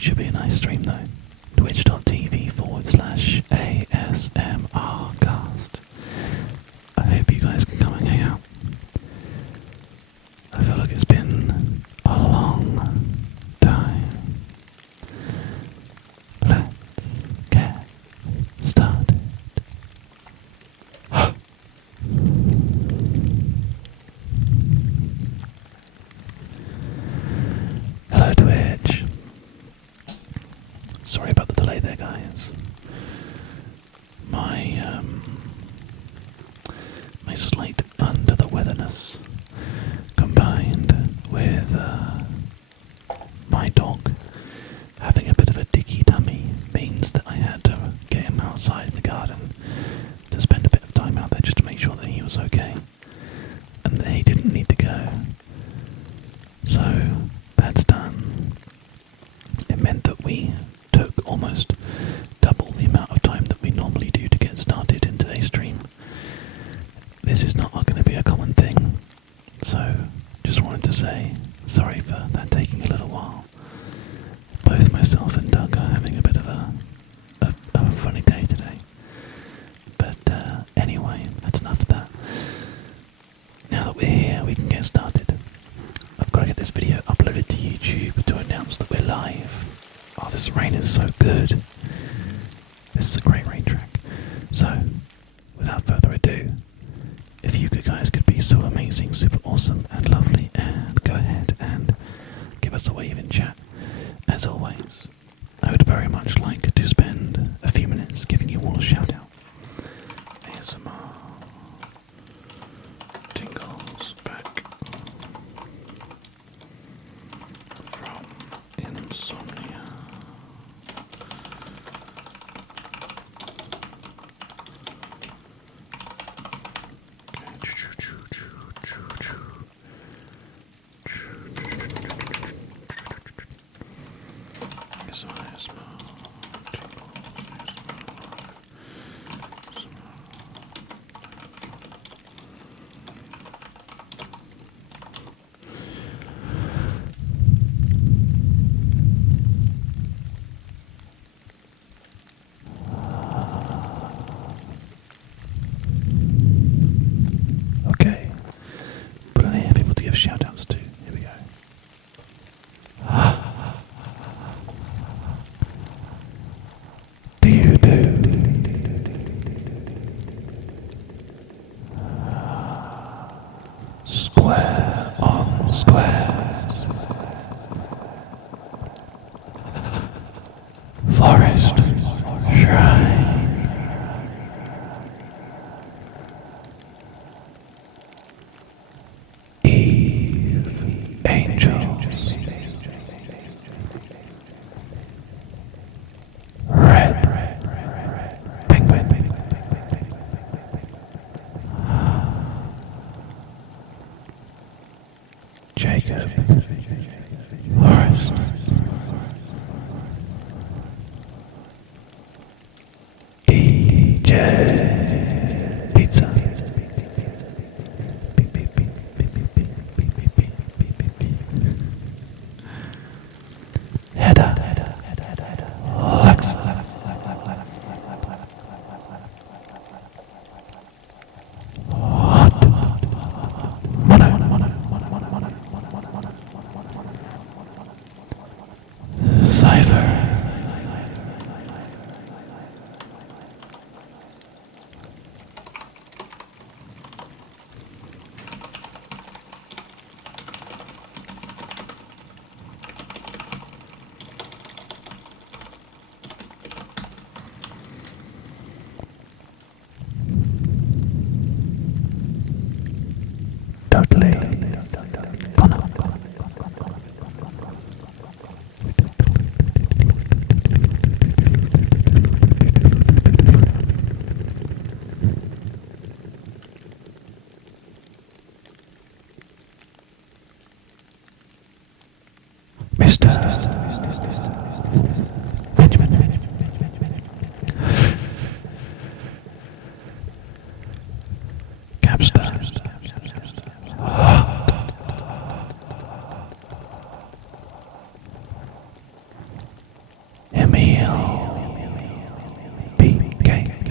Should be a nice stream though. Twitch.tv/ASMRcast. I hope you guys can come and hang out. I feel like it's been a long time. Let's get started. Hello Twitch. Sorry about the delay there, guys. My slight under the weatherness combined with my dog having a bit of a dicky tummy means that I had to get him outside in the garden to spend a bit of time out there just to make sure that he was okay and that he didn't need to go. So that's done. It meant that we took almost double the amount of time that we normally do to get started in today's stream. This is not going to be a common thing, so just wanted to say sorry for that taking a little while. Both myself and Doug are having a bit of a funny day today, but anyway, that's enough of that. Now that we're here, we can get started. I've got to get this video uploaded to YouTube to announce that we're live. Oh, this rain is so good. This is a great rain track. So, without further ado, if you guys could be so amazing, super awesome and lovely, and go ahead and give us a wave in chat. As always, I would very much like to spend a few minutes giving you all a shout out. ASMR tingles back from insomnia. Okay, plenty of people to give shout outs to. Here we go. Do you do? Square on squares. Forest shrine. Eve angels. Red penguin. Jacob Forest.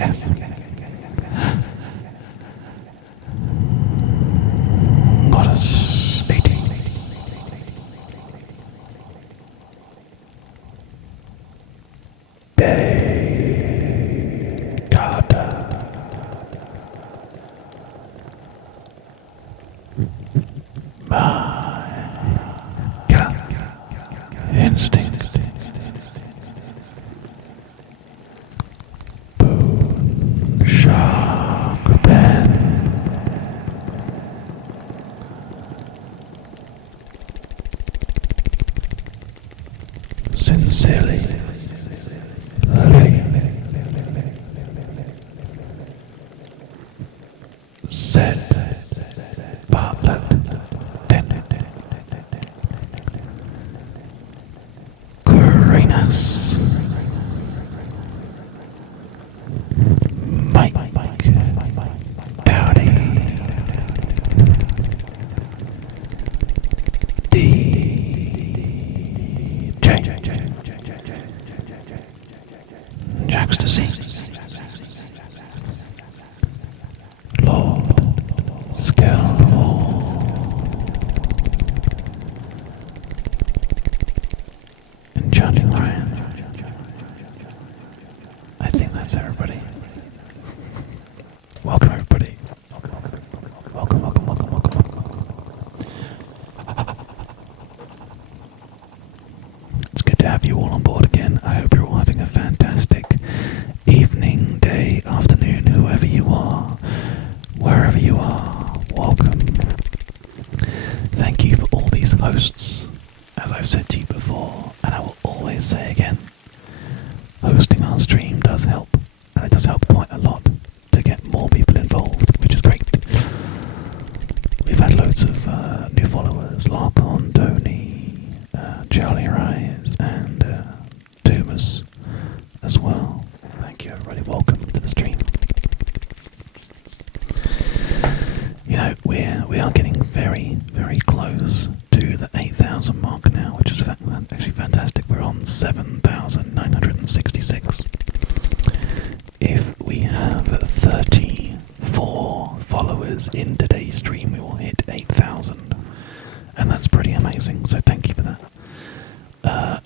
Yes. Goddess 18. Day Carter. My gut instinct. Boon Shark Ben. Sincerely, Lily. Zed Bartlett. Carinas. Mike Dowdy. DJ Jackstasy. Lord Skellhall. Enchanting Ryan. I think that's everybody. Welcome everybody. Welcome. It's good to have you all on board again. I hope you're all having a fantastic evening, day, afternoon, whoever you are, wherever you are. Welcome. Thank you for all these hosts. As I've said to you before, and I will always say again, hosting our stream does help, and it does help quite a lot to get more people involved, which is great. We've had loads of new followers, Larkon, Tony, Charlie Rise, and Thomas as well. Thank you everybody, welcome to the stream. You know, we are getting very, very close to the 8,000 mark now, which is actually fantastic. We're on 7,966. If we have 34 followers in today's stream, we will hit 8,000. And that's pretty amazing, so thank you for that.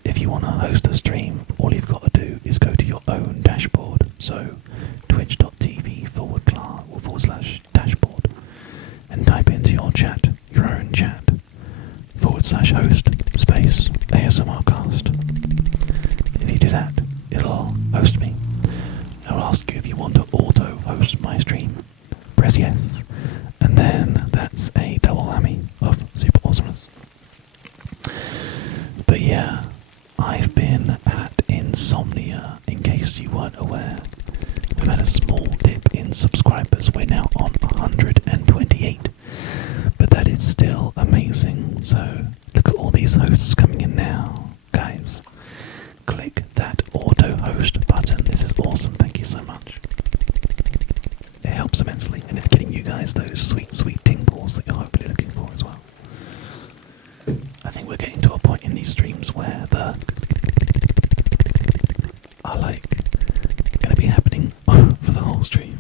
If you want to host a stream, all you've got to do is go to your own dashboard. So twitch.tv/dashboard and type into your chat, your own chat, /host space ASMRcast. If you do that, it'll host me. It'll ask you if you want to auto host my stream. Press yes, and then that's a double whammy of super awesomeness. But yeah, I've been at Insomnia, in case you weren't aware. We've had a small dip in subscribers. We're now on 128, but that is still amazing. So look at all these hosts coming in now, guys. Click that auto host button. This is awesome. Thank you so much. It helps immensely, and it's getting you guys those sweet tingles that you're hopefully looking for as well. I think we're getting to a point in these streams where the are like going to be happening for the whole stream.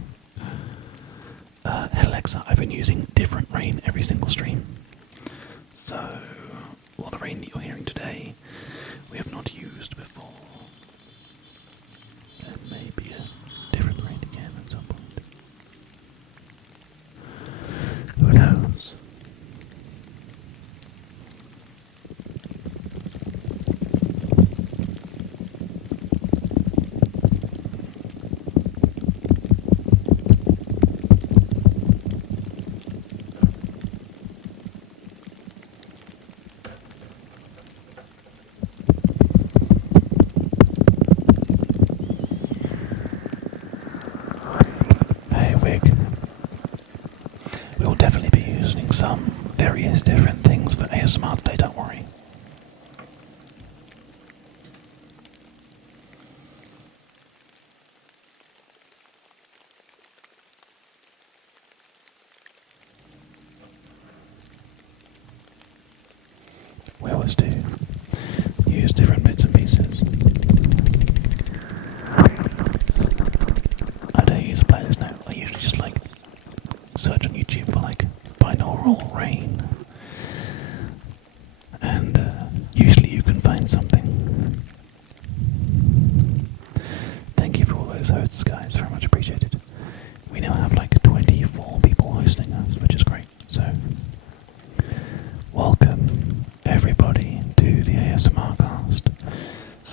Hey Alexa, I've been using different rain every single stream. So, all the rain that you're hearing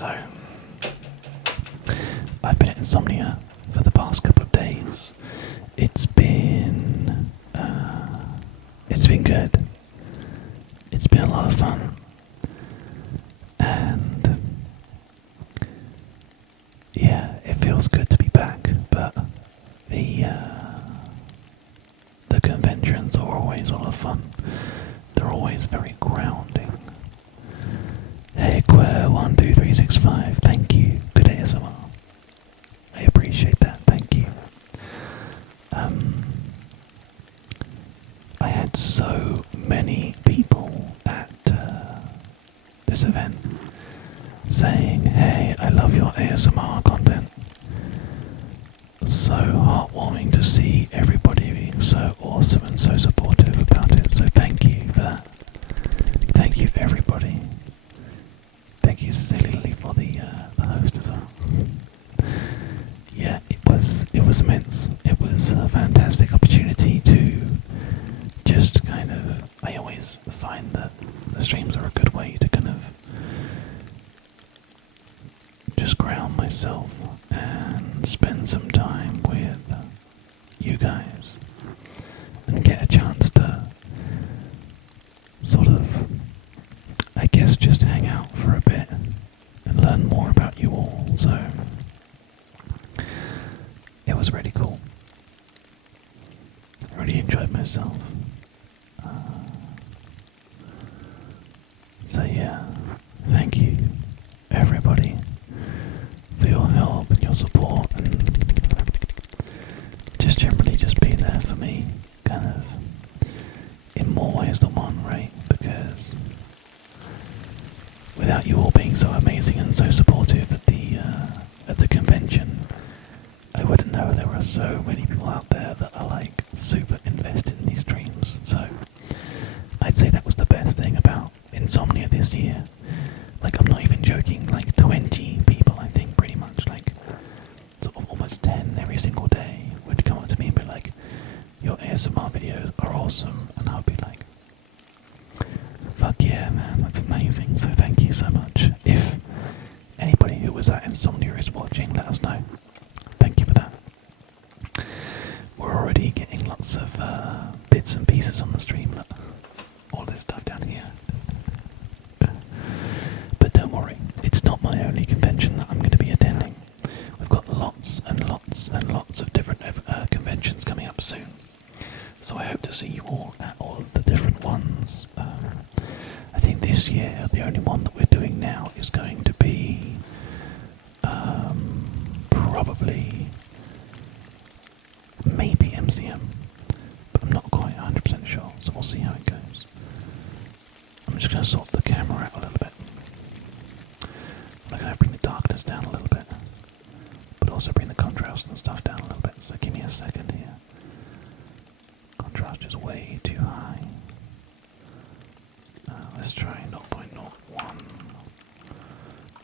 So, I've been at Insomnia for the past couple of days. It's been good. It's been a lot of fun, and yeah, it feels good to be back. But the conventions are always a lot of fun. They're always very grounding. Hey Quare12365, thank you. Good ASMR. I appreciate that. Thank you. I had so many people at this event saying, hey, I love your ASMR content. So heartwarming to see everybody being so awesome and so supportive about it. So thank you for that. Thank you everybody. Thank you sincerely for the host as well. Yeah, it was immense. It was a fantastic opportunity to just kind of, I always find that the streams are a good way to kind of just ground myself and spend some time with you guys and get a chance to sort of, I guess, just hang out for a bit and learn more about you all. So it was really cool. I really enjoyed myself. So yeah, thank you everybody for your help and your support and just generally just being there for me, kind of in more ways than one, right? Because without you all being so amazing and so supportive at the convention, I wouldn't know there are so many people out there that are like super invested in these streams. So I'd say that was the best thing about Insomnia this year. Like, I'm not even joking, like 20 people, I think, pretty much, like sort of almost 10 every single day would come up to me and be like, your ASMR videos are awesome, and I'll be like, fuck yeah man, that's amazing. So thank you so much. If anybody who was at Insomnia is watching, let us know. Thank you for that. We're already getting lots of bits and pieces on the stream, look, all this stuff down here. But don't worry, it's not my only convention that I'm going to be attending. We've got lots and lots and lots of different conventions coming up soon. So I hope to see you all at all of the different ones. I think this year the only one that we're doing now is going to be probably maybe MCM, but I'm not quite 100% sure, so we'll see how it goes. I'm just going to sort the camera out a little bit. I'm going to bring the darkness down a little bit, but also bring the contrast and stuff down a little bit, so give me a second here. Contrast is way too high. Let's try 0.01,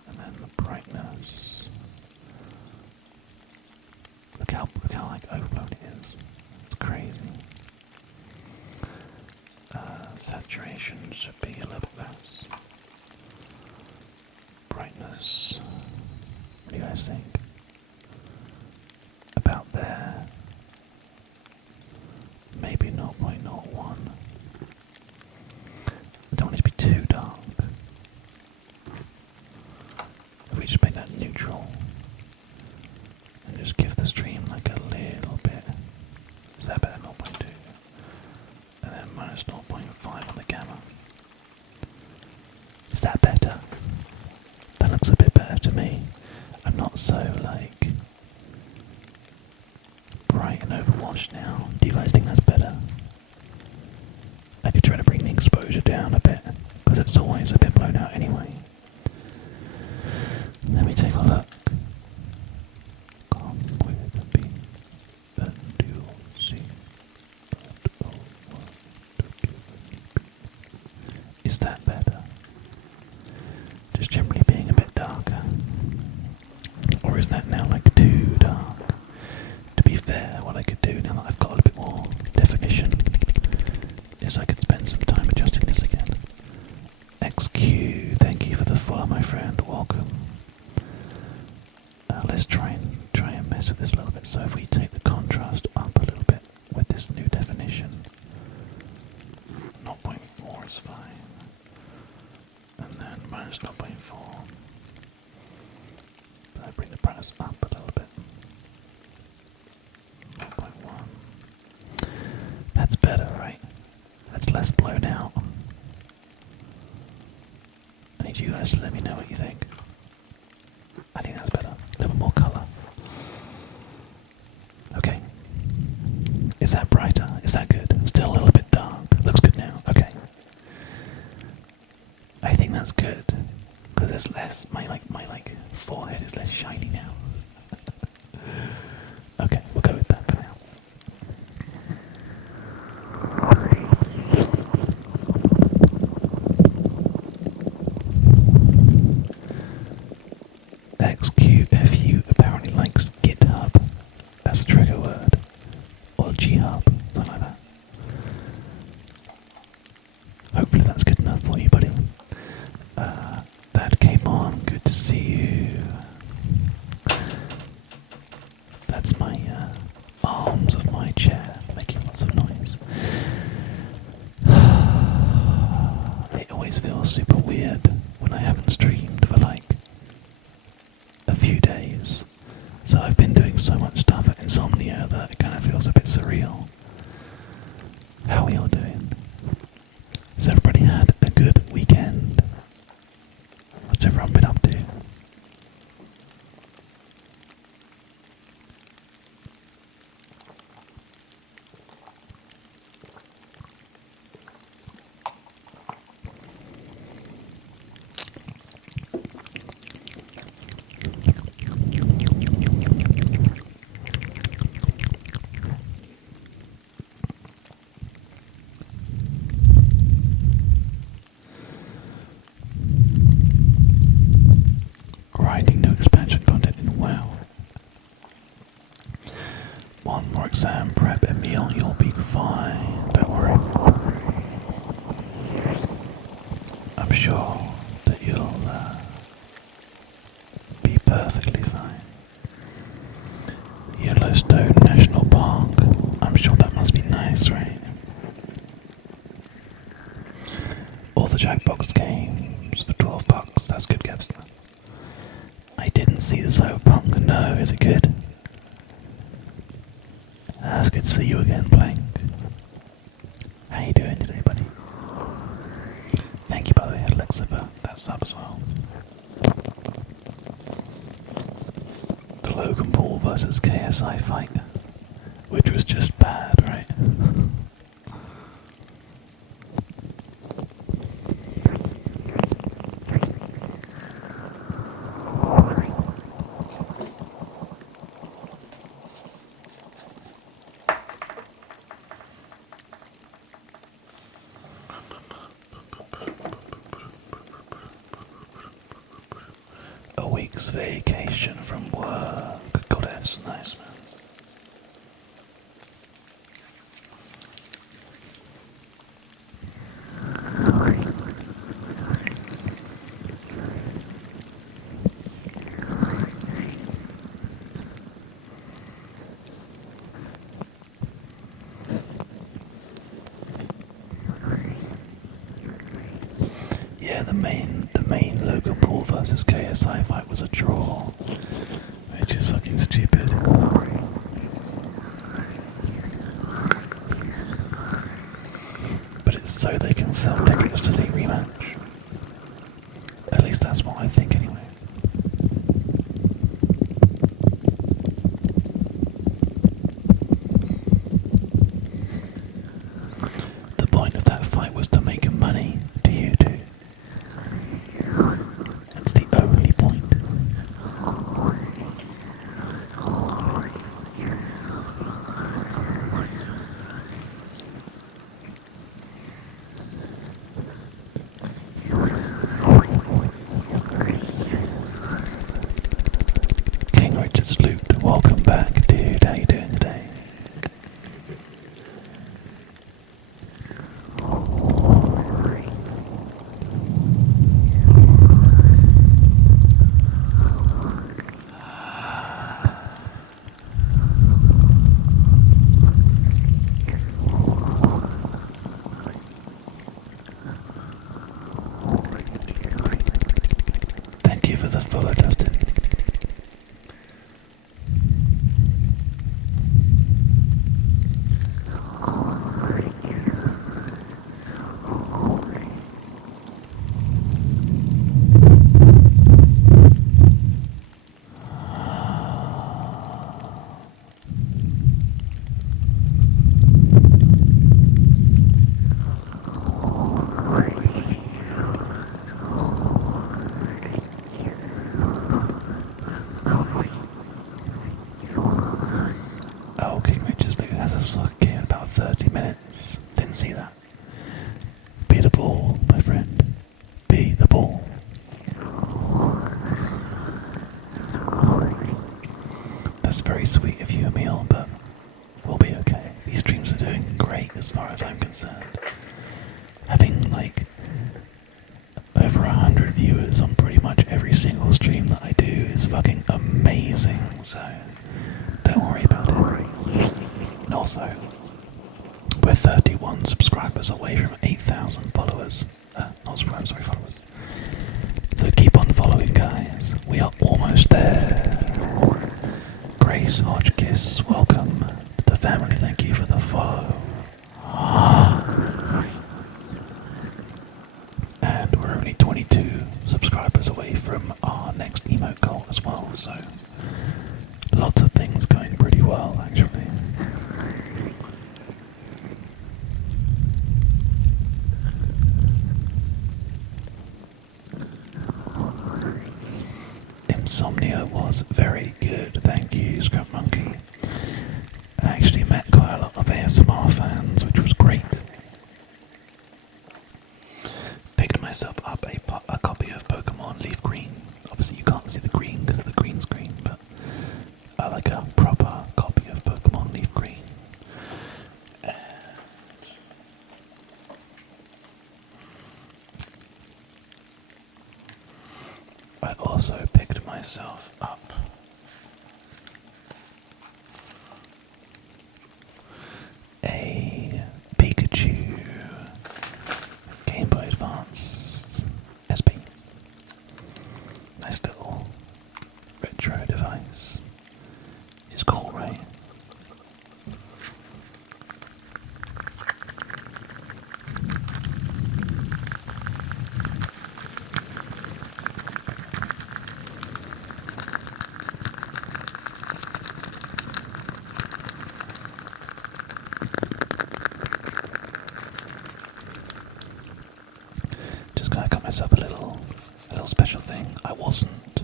and then the brightness. Look how like overblown it is. It's crazy. Saturation should be a little bit less. Brightness. What do you guys think? About there. Maybe 0.01. I don't want it to be too dark. If we just make that neutral and just give the stream like a little bit. Is that better? 0.2. And then minus 0.5 on the camera. Is that better? That looks a bit better to me. I'm not so like bright and overwashed now. Do you guys think that's better? I could try to bring the exposure down a bit, because it's always a bit blown out anyway. Let me take a look. Come with me, and you'll see what I want to give you. Is that better? Just generally being a bit darker? Or is that now like too dark? To be fair, what I could do now that I've got a little bit more definition is I could spend some time adjusting this again. XQ, thank you for the follow, my friend. Welcome. I bring the brightness up a little bit. 1.1. That's better, right? That's less blown out. I need you guys to let me know what you think. I think that's better. A little more colour. Okay. Is that brighter? Is that good? Still a little bit dark. Looks good now. Okay. I think that's good. Because there's less, my forehead is less shiny now. Okay, we'll go with that for now. XQFU apparently likes GitHub. That's a trigger word. Or G-Hub, something like that. Hopefully that's good enough for you, buddy. That came on. Good to see you. That's my arms of my chair making lots of noise. It always feels super weird when I haven't streamed for like a few days. So I've been doing so much stuff at Insomnia that it kind of feels a bit surreal. How are we all doing? Has everybody had a good weekend? What's everyone been up to? Grinding new expansion content in WoW. One more exam prep, Emil, you'll be fine. Don't worry. I'm sure that you'll be perfectly fine. Yellowstone National Park. I'm sure that must be nice, right? All the Jackbox games for $12. That's good, Kevster. I didn't see the Cyberpunk. No, is it good? It's good to see you again, Plank. How you doing today, buddy? Thank you, by the way, Alexa, for that sub as well. The Logan Paul versus KSI fight, which was just bad, right? A week's vacation from work. God, that's nice, man. Yeah, the main Logan Paul versus KSI fight was a draw, which is fucking stupid. But it's so they can sell tickets to the rematch. At least that's what I think anyway. The point of that fight was to make money. Do you do? That's the only point. King Richard's loot. Welcome back, dude. How you doing today? Thank you for the follow, Justin. That's very sweet of you, Emil, but we'll be okay. These streams are doing great as far as I'm concerned. Having like over 100 viewers on pretty much every single stream that I do is fucking amazing, so don't worry about it. And also, we're 31 subscribers away from 8,000 followers. Not subscribers, sorry, followers. So keep on following, guys. We are almost there. Grace Hodgkiss, welcome to the family. Thank you for the follow. And we're only 22 subscribers away from our next emote goal as well, so lots of things going pretty well, actually. Insomnia was very good, thank you, Scrap Monkey. I actually met quite a lot of ASMR fans, which was great. Picked myself up a copy of Pokemon Leaf Green. Obviously you can't see the green because of the green screen, but I like a proper copy of Pokemon Leaf Green. And I also picked myself up a Pikachu Game Boy Advance SP. Nice little retro device. It's cool, right? Just gonna cut myself a little special thing. I wasn't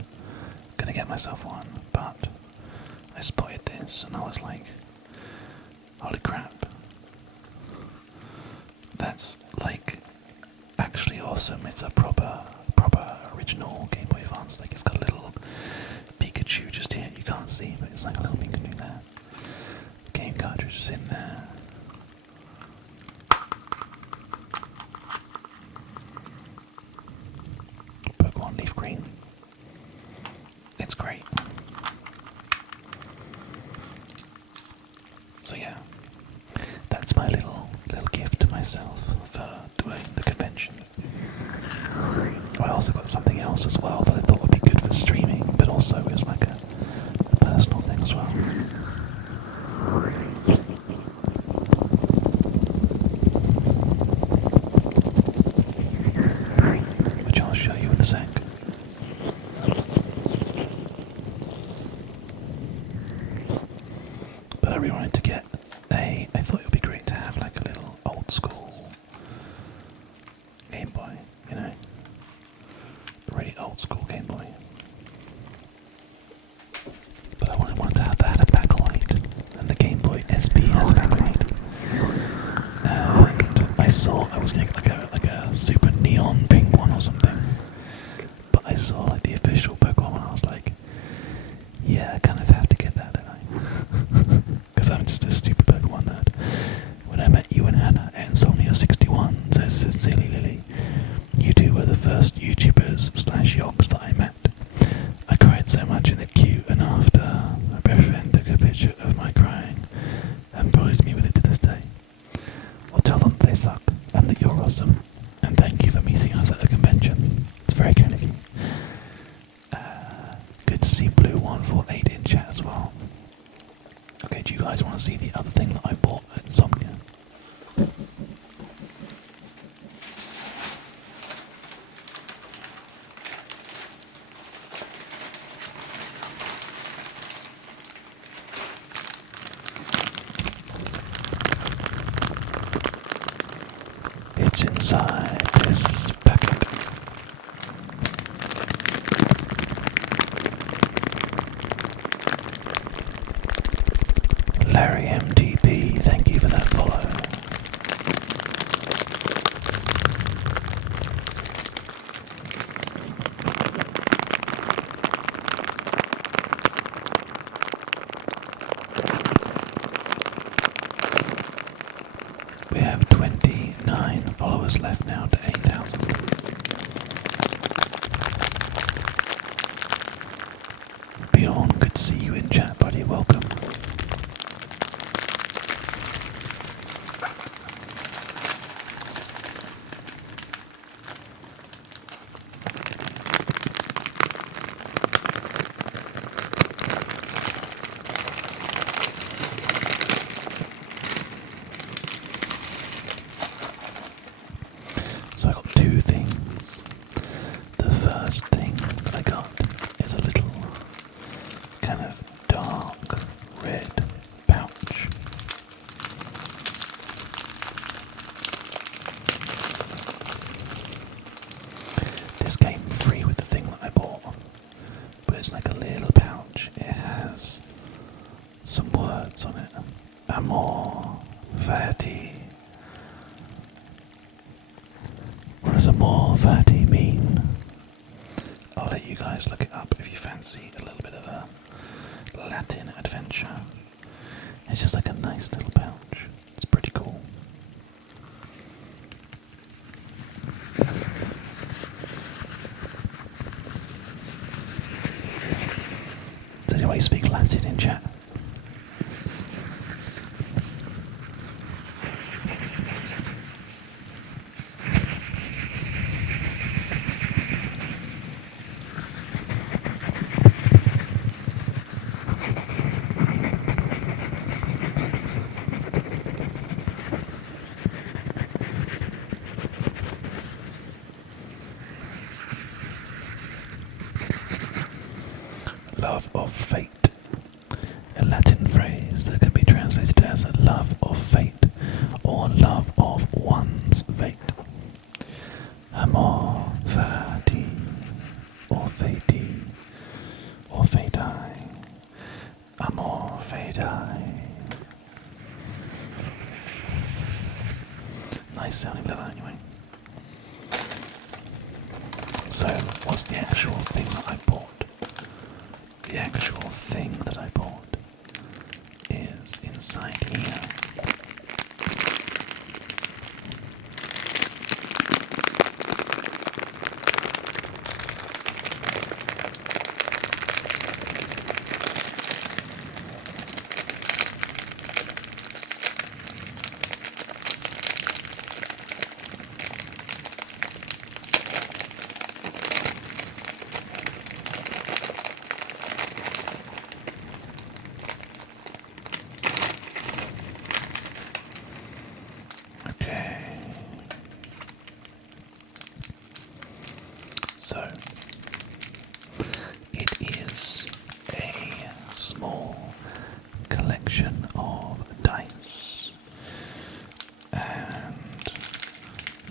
gonna get myself one, but I spotted this and I was like, holy crap. That's like actually awesome. It's a proper original Game Boy Advance. Like it's got a little Pikachu just here. You can't see, but it's like a little Pikachu there. Game cartridge is in there. Pokemon Leaf Green. It's great. So yeah, that's my little gift to myself for doing the convention. I also got something else as well that I thought would be good for streaming, but also is like a personal thing as well. Which I'll show you in a sec. But I really wanted to get I thought it would be great to have like a little old school Game Boy, you know? A really old school Game Boy. But I wanted to have that had a backlight, and the Game Boy SP has a backlight. And I was going to get like a super neon pink one or something. But I saw like the official Pokemon and I was like, yeah, I kind of have to get that, don't I? Because I'm just a stupid Pokemon nerd. When I met you and Hannah at Insomnia61, says Sincerely Lily, you two were the first YouTubers / yogs that I met. I cried so much in the queue, and after, my best friend took a picture of my crying and bullies me with it to this day. Well, tell them they suck and that you're awesome, and thank you for meeting us at the convention. It's very kind of you. Good to see Blue148 in chat as well. Okay, do you guys want to see the other thing that I bought at Insomnia? It's inside this packet. Larry MTP, thank you for that follow. Bjorn, good to see you in chat, buddy. Welcome. So I got two things. The first thing that I got is a little kind of dark red pouch. This came free with the thing that I bought, but it's like a little pouch. It has some words on it. Amor fati. What does amor fati mean? I'll let you guys look it up if you fancy a little bit of a Latin adventure. It's just like a nice little pouch. It's pretty cool. Does anybody speak Latin in chat? Love of fate. A Latin phrase that can be translated as a love of fate or love of one's fate. Amor fati or fati or fati. Amor fati. Nice sounding leather anyway. So, what's the actual thing that I bought? The actual thing that I bought is inside here. So, it is a small collection of dice, and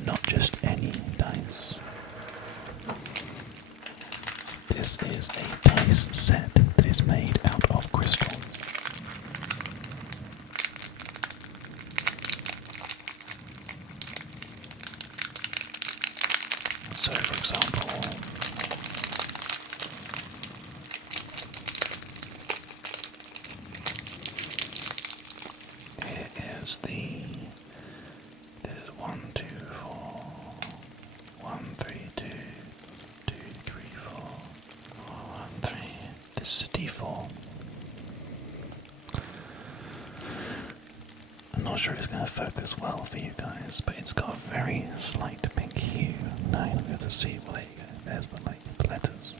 not just any dice. This is a dice set that is made out of crystal. So, for example, here is this is 1, 2, 4, 1, 3, 2, 2, 3, 4, 1, 3. This is a D4. I'm not sure if it's going to focus well for you guys, but it's got a very slight pink hue. Now you'll be able to see, well there you go, there's the letters.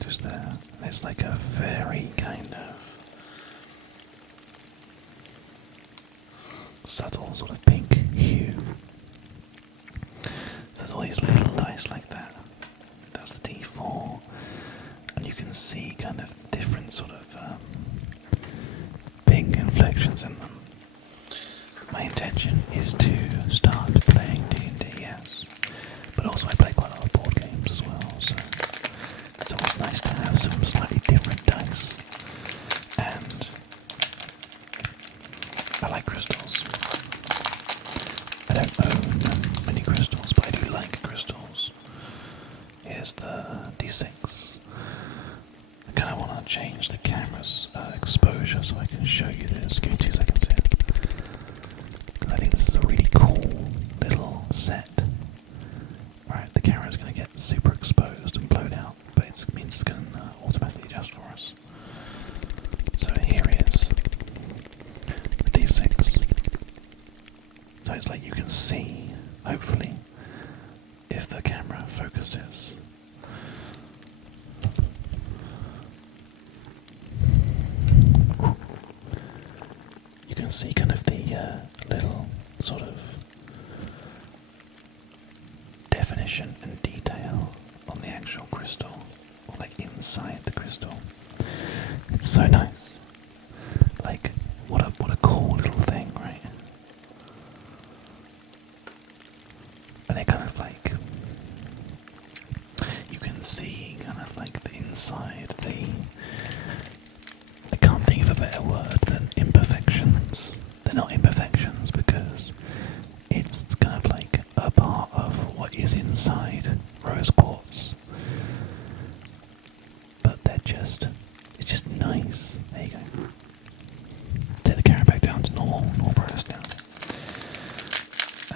Just there. And it's like a very kind of subtle sort of pink hue. So there's all these little dice like that. That's the D4. And you can see kind of different sort of pink inflections in them. My intention is to start playing D&D, yes, but also I play quite a lot of board games as well, so it's always nice to have some slightly different dice, and I like crystals. I don't own many crystals, but I do like crystals. Here's the D6. I kind of want to change the camera's exposure so I can show you this. Give me 2 seconds here. I think this is a really cool little set. Right, the camera's going to get get super exposed and blowed out, but it means it's going to automatically adjust for us. So here is the D6. So it's like you can see, hopefully, if the camera focuses. You can see kind of the little sort of definition and detail on the actual crystal, or like inside the crystal. It's so nice. Like, what a cool little thing, right? And it kind of like, you can see kind of like the inside, I can't think of a better word than imperfections. They're not imperfections because it's kind of like a part of what is inside rose quartz. But it's just nice. There you go. Take the camera back down to normal brightness now.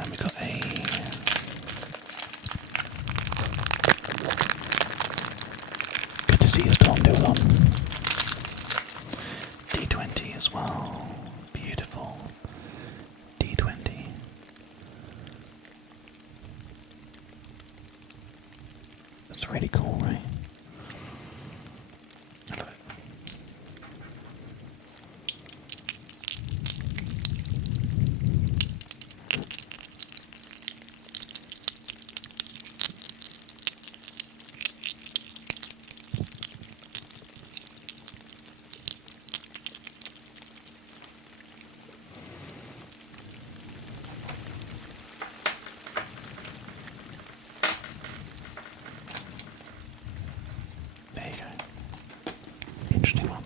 And we got a good to see the Storm deal on. D20 as well. Beautiful. D20. That's really cool, right? I love it. There you go. Interesting one.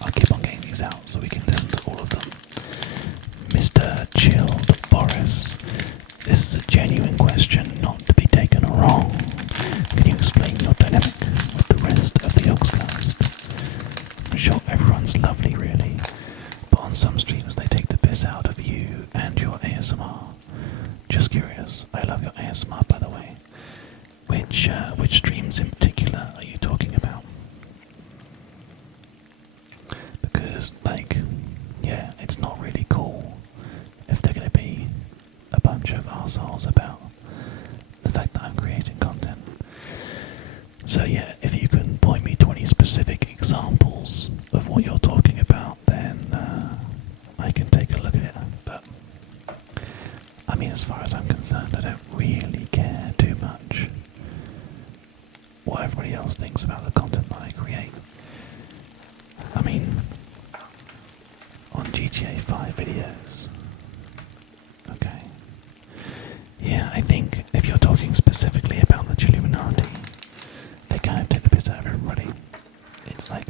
I'll keep on getting these out so we can listen to all of them. Mr. Chilled Boris, this is a genuine question, not to be taken wrong. Can you explain your dynamic with the rest of the Yogscast? I'm sure everyone's lovely, really, but on some streams they take the piss out of you and your ASMR. Just curious. I love your ASMR, by the way. Which streams in particular are you talking about? Because, like, yeah, it's not really cool if they're going to be a bunch of arseholes about the fact that I'm creating content. So yeah, if you can point me to any specific examples of what you're talking about, then I can take a look at it. But I mean, as far as I'm concerned, I don't really care too much what everybody else thinks about the content that I create. I mean, on GH5 videos, okay, yeah, I think if you're talking specifically about the Chilluminati, they kind of take the piss out of everybody. It's like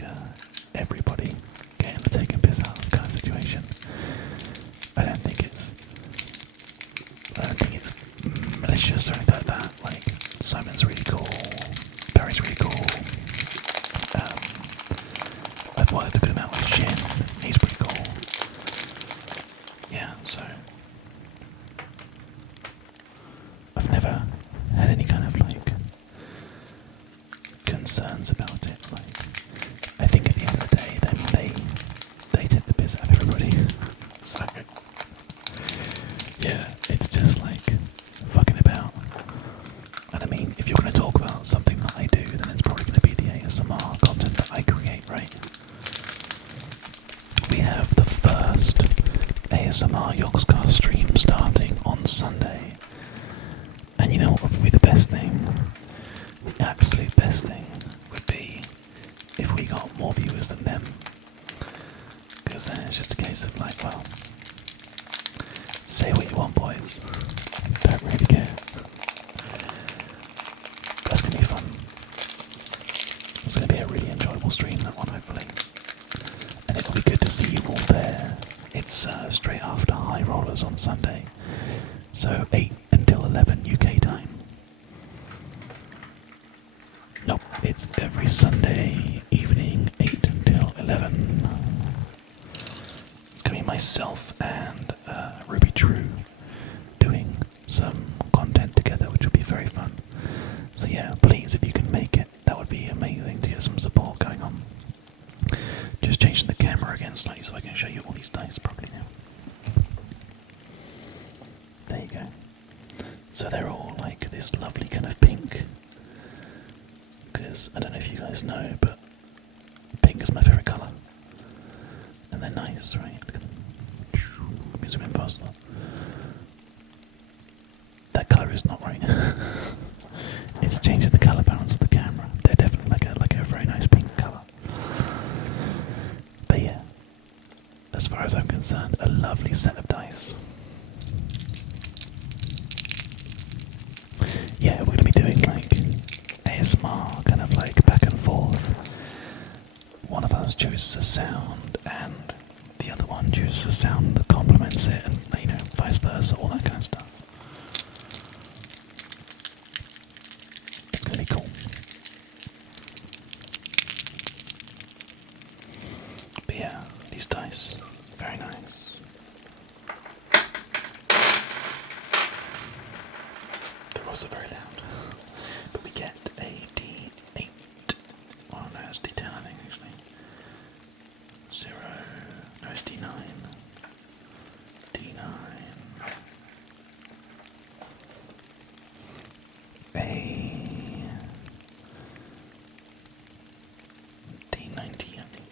everybody getting the taken piss out of kind of situation. I don't think it's malicious or anything like that. Like, Simon's really cool, Barry's really cool. I've worked a good amount with Shin, he's pretty cool. Yeah, so I've never had any kind of like concerns about it. Like, I think at the end of the day, they take the piss out of everybody. So yeah, it's just like fucking about. And I mean, if you're going to talk about something that I do, then it's probably going to be the ASMR content that I create, right? We have the first ASMR Yogscast stream starting on Sunday. And you know what would be the best thing? The absolute best thing would be if we got more viewers than them. Because then it's just a case of like, well, say what you want, boys. Don't really care. That's going to be fun. It's going to be a really enjoyable stream, that one, hopefully. And it'll be good to see you all there. It's straight after High Rollers on Sunday. So 8 until 11 UK time. Nope, it's every Sunday evening, 8 until 11. It's going to be myself and Ruby Drew doing some content together, which will be very fun. So yeah, please, if you can make it, that would be amazing to get some support going on. Just changing the camera again slightly so I can show you all these dice properly now. There you go. So they're all like this lovely kind of pink, because I don't know if you guys know, but pink is my favourite colour. And they're nice, right? Let me zoom in faster. That colour is not right. It's changing the colour balance of the camera. They're definitely like a very nice pink colour. But yeah, as far as I'm concerned, a lovely set of dice. Yeah, we're going to be doing like ASMR, kind of like back and forth. One of us chooses a sound and the other one chooses a sound that complements it, and you know, vice versa, all that kind of stuff. It's going to be cool. But yeah, these dice, very nice. They're also very loud. But we get a D8. Oh no, it's D10 I think actually. 0. No, it's D9. D9. A D90 I think.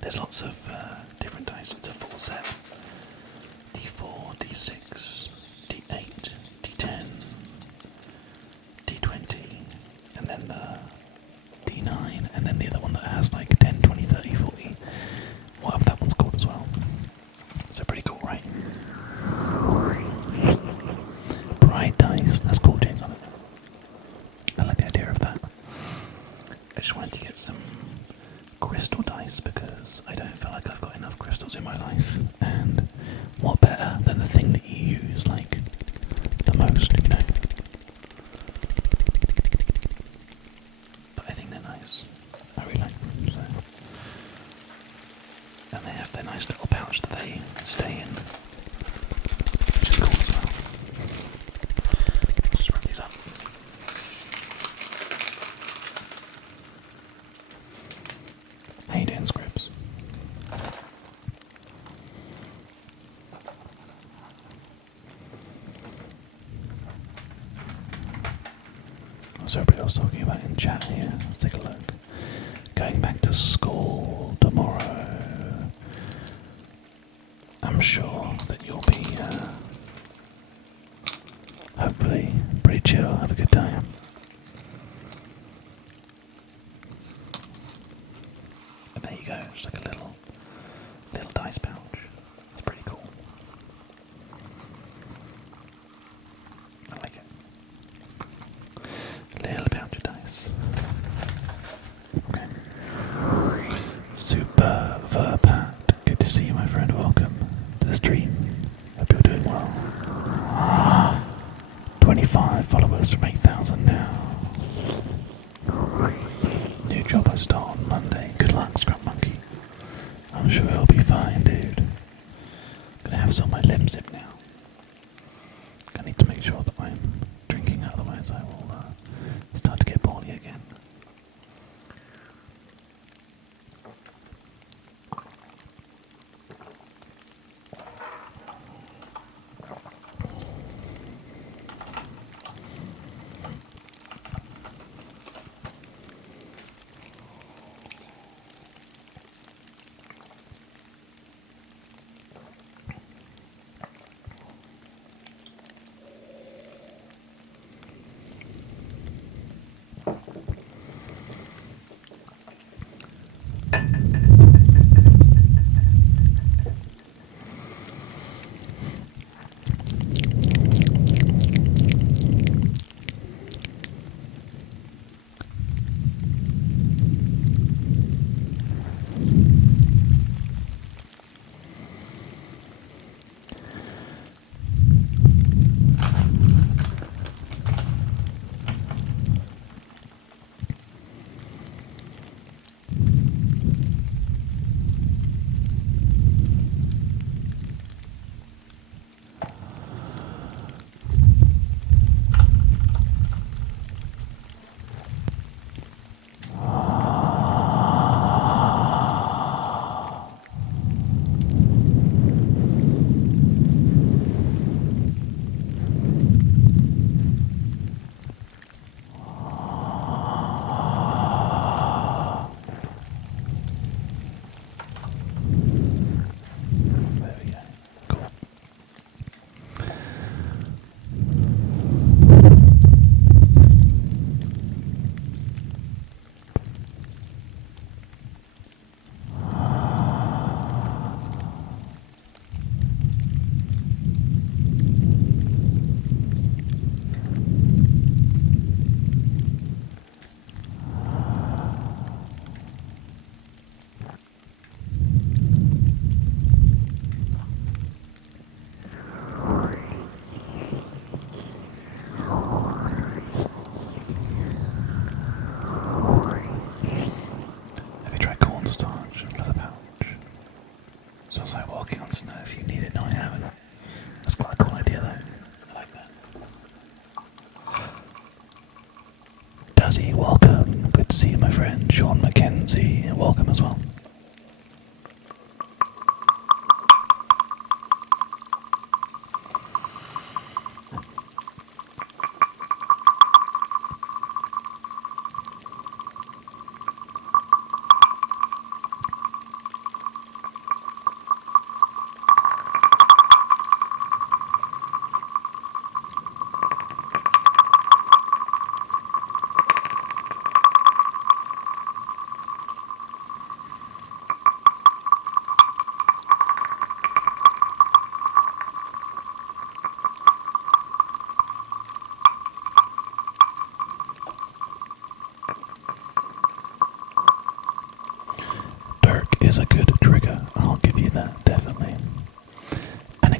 There's lots of different dice. It's a full set. D4, D6, D8, D10, D20, and then the D9, and then the other one that has like 10, 20, 30, 40, whatever that one's called as well. So pretty cool, right? Bright dice, that's cool, James, I like the idea of that. I just wanted to get some crystal dice because I don't feel like I've got enough crystals in my life, and what better than the thing that you use like the most, you know? But I think they're nice. I really like them. So. And they have their nice little pouch that they stay in, which is cool as well. Let's just run these up. How you doing, Scripps? What's everybody else talking about in chat here? Let's take a look. Going back to school tomorrow. I'm sure that you'll be, hopefully, pretty chill, have a good time. And there you go, it's like a little dice pouch. It's pretty cool. I like it. Little pouch of dice. Okay. Super Verpat. Good to see you, my friend. Welcome to the stream. Hope you're doing well. 25 followers from 8,000 now. New job I start on Monday. Good luck, Scrap Monkey. I'm sure it'll be fine, dude. Gonna have some of my lemon zip now. I need to make sure that I'm drinking, otherwise I will start to get poorly again.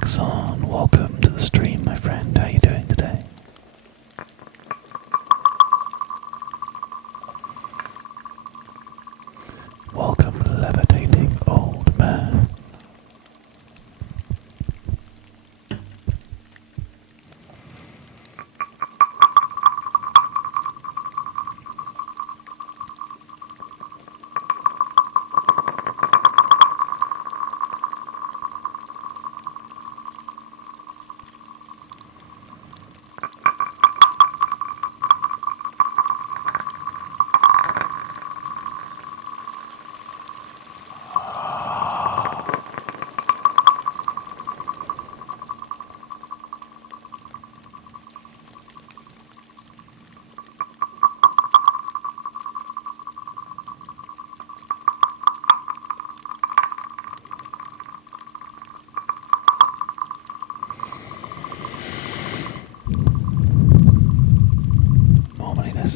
Anixon, welcome to the stream, my friend. How are you doing today? Welcome, levitating old man.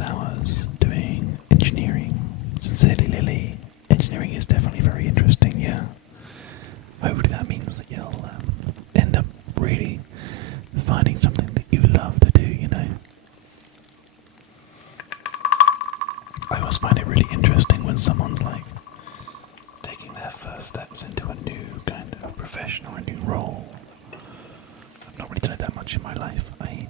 Hours doing engineering. Sincerely, Lily. Engineering is definitely very interesting, yeah. Hopefully that means that you'll end up really finding something that you love to do, you know. I always find it really interesting when someone's like taking their first steps into a new kind of profession or a new role. I've not really done it that much in my life. I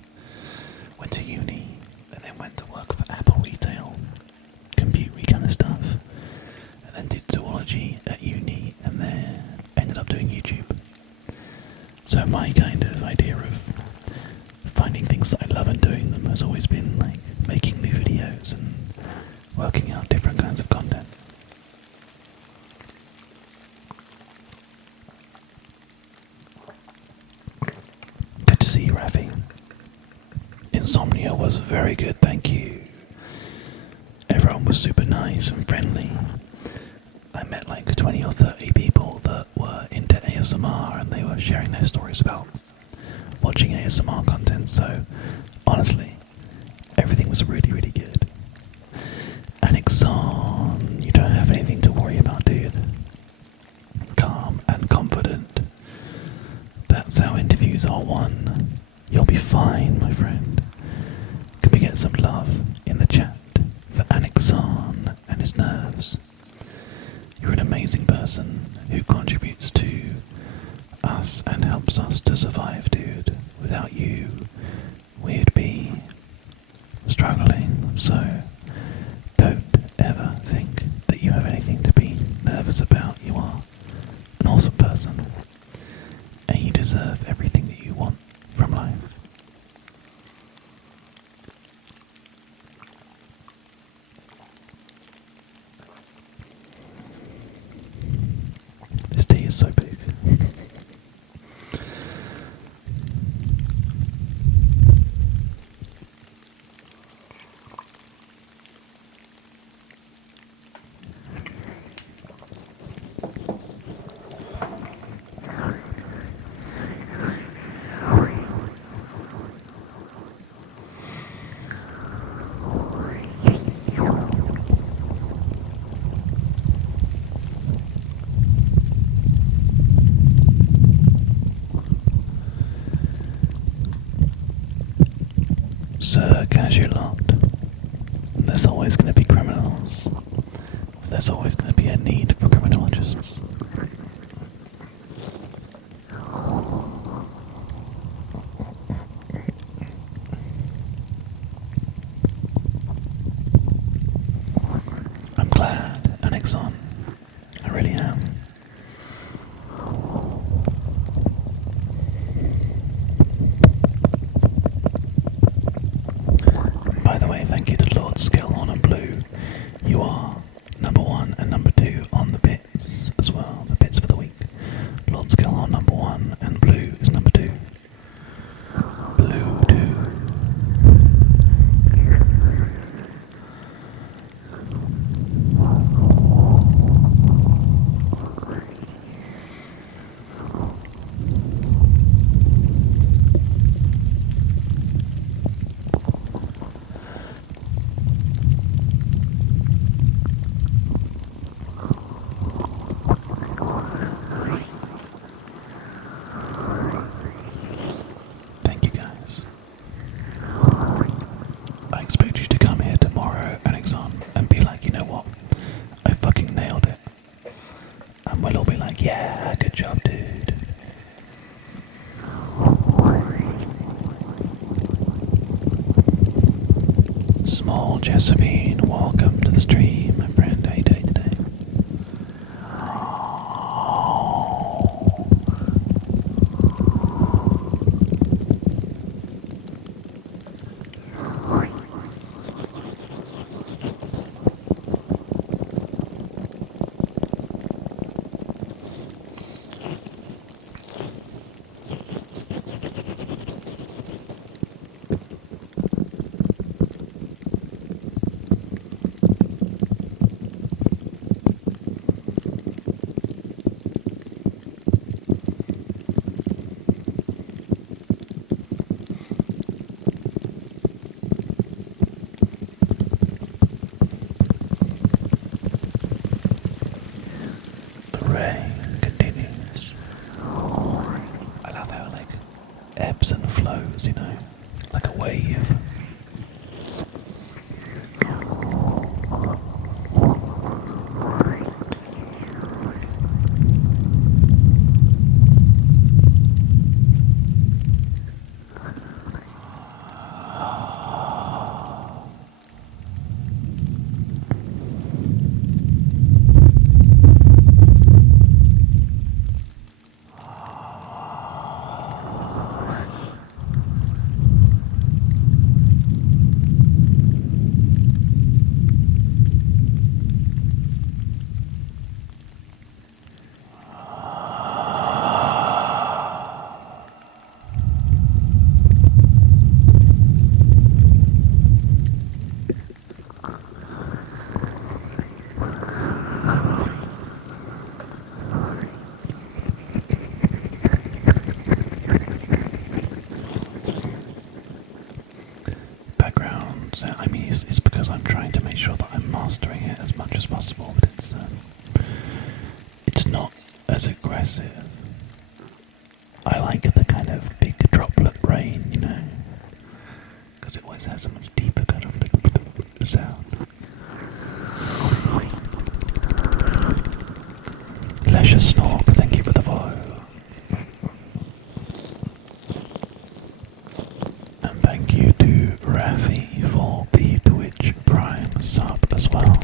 went to uni and then went to work for Apple retail, computery kind of stuff, and then did zoology at uni, and then ended up doing YouTube. So my kind of idea of finding things that I love and doing them has always been like making new videos and working out different kinds of content. Good to see you, Rafi. Insomnia was very good, thank you. Everyone was super nice and friendly. I met like 20 or 30 people that were into ASMR and they were sharing their stories about watching ASMR content, so honestly, everything was really, really good. Anixon, you don't have anything to worry about, dude. Calm and confident. That's how interviews are won. You'll be fine, my friend. Can we get some love in the chat for Anixon and his nerves? You're an amazing person who contributes to us and helps us to survive, dude. Without you, we'd be struggling, so don't ever think that you have anything to be nervous about. You are an awesome person, and you deserve everything that you want from life. This tea is so big. Sir Casualot, there's always going to be criminals. There's always going to be a need for criminologists. I'm glad, Anixon. I really am. By the way, thank you to Lord Skillhorn and Blue. You are number 1 and number 2 on the bits as well. The bits for the week. Lord Skillhorn number 1 and Blue is number 2. Blue 2. Josephine, welcome to the stream, my friend. How you doing today? Rain continues. I love how like ebbs and flows, you know, like a wave. I mean, it's because I'm trying to make sure that I'm mastering it as much as possible, but it's not as aggressive. I like the kind of big droplet rain, you know, because it always has a much deeper kind of sound. Leisure Snork, thank you for the follow. And thank you to Rafi for the Twitch Prime sub as well.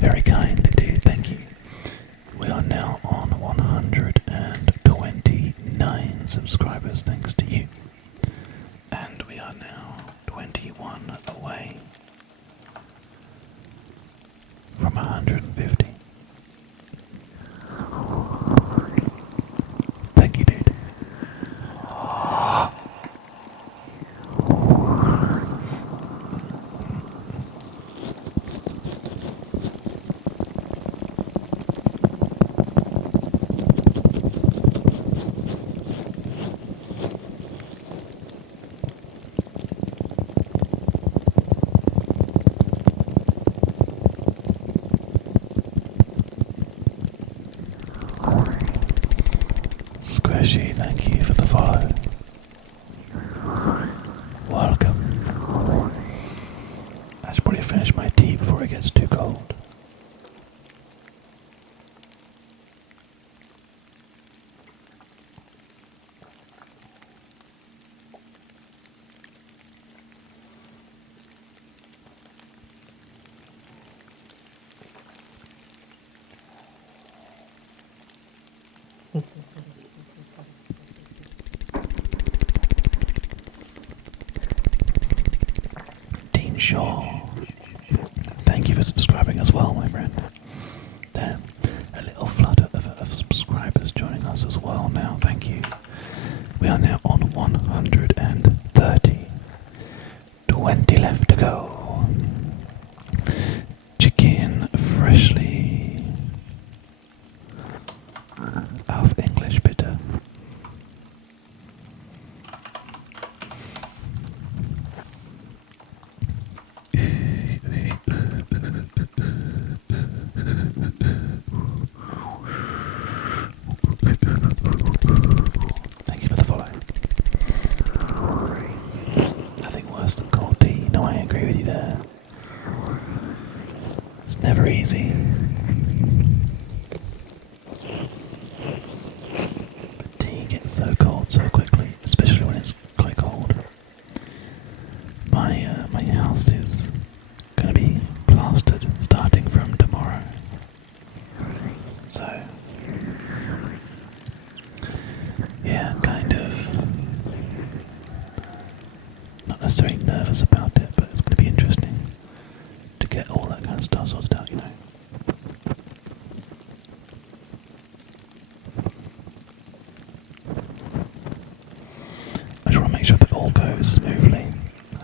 Very kind indeed, thank you. We are now on 129 subscribers thanks to you. And we are now 21 away from 150. Thank you, dude. Squishy, thank you for the follow. Welcome. I should probably finish my tea before it gets too cold. Dean Shaw, thank you for subscribing as well, my friend. Damn, a little flood of subscribers joining us as well now, thank you. We are now on 130. 20 left to go. Chicken freshly of English bitter. Thank you for the follow. Nothing worse than cold tea. No, I agree with you there. It's never easy. But tea gets so cold so quickly, especially when it's quite cold. My house nervous about it, but it's going to be interesting to get all that kind of stuff sorted out, you know. I just want to make sure that it all goes smoothly.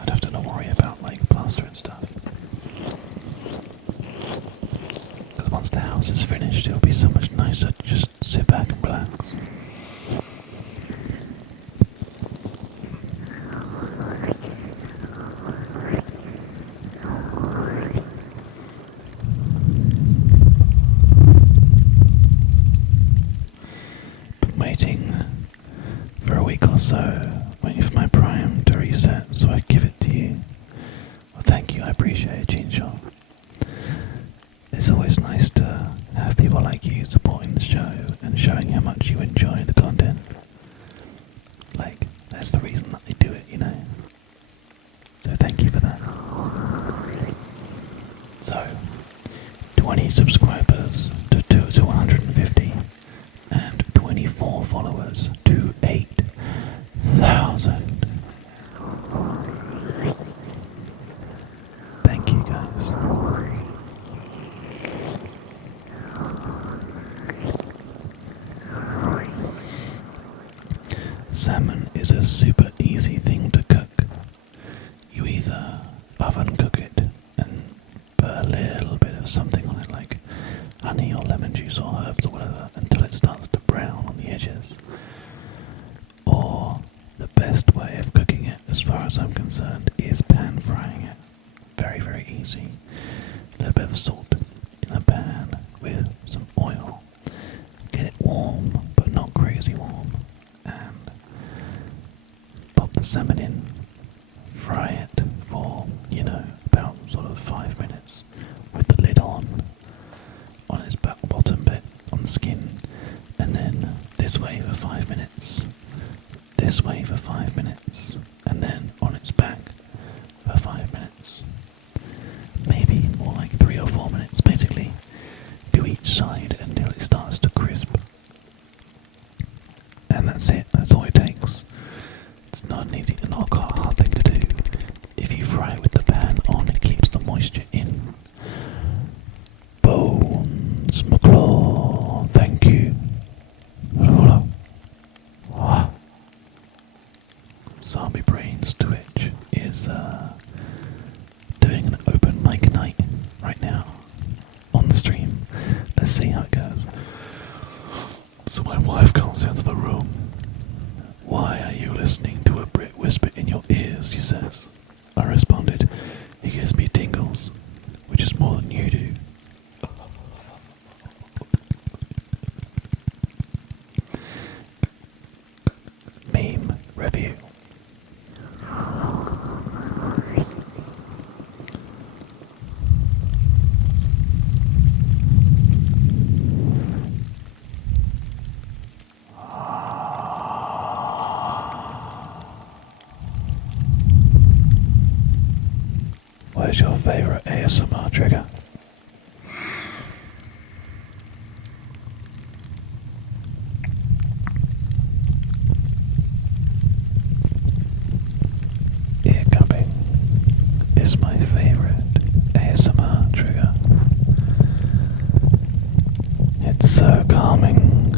I'd have to not worry about like plaster and stuff. Because once the house is finished, it'll be so much nicer to just sit back and relax. Been waiting for a week or so, waiting for my Prime to reset so I give it to you. Well, thank you, I appreciate it, Gene Shaw. It's always nice to have people like you supporting the show and showing how much you enjoy the content. Like, that's the reason that they do it, you know. So thank you for that. So, 20 subscribers to 150 and 24 followers to 8,000. Thank you guys. Salmon is a super easy thing to cook. You either oven cook it and put a little bit of something on it like honey or lemon juice or herbs or whatever until it starts to brown on the edges. Or the best way of cooking it, as far as I'm concerned, is pan frying it. Very, very easy. A little bit of salt in a pan with some oil. Get it warm, but not crazy warm. And pop the salmon in. Fry it for, about sort of 5 minutes with the lid on its bottom bit, on the skin. And then this way for 5 minutes. This way for 5 minutes. And then on its back for 5 minutes. Maybe more like 3 or 4 minutes. Basically, do each side until it starts to crisp. And that's it. That's all it takes. It's not an easy, not a hard thing to do. If you fry it with the pan on, it keeps the moisture in. Bones, McClaw, thank you. Hello. Zombie Brains Twitch is doing an open mic night right now on the stream. Let's see how it goes. So my wife comes into the room. Why are you listening to a Brit whisper in your ears, she says. I responded, he gives me tingles, which is more than you do. Meme review. Where's your favourite ASMR trigger? Ear cupping is my favourite ASMR trigger. It's so calming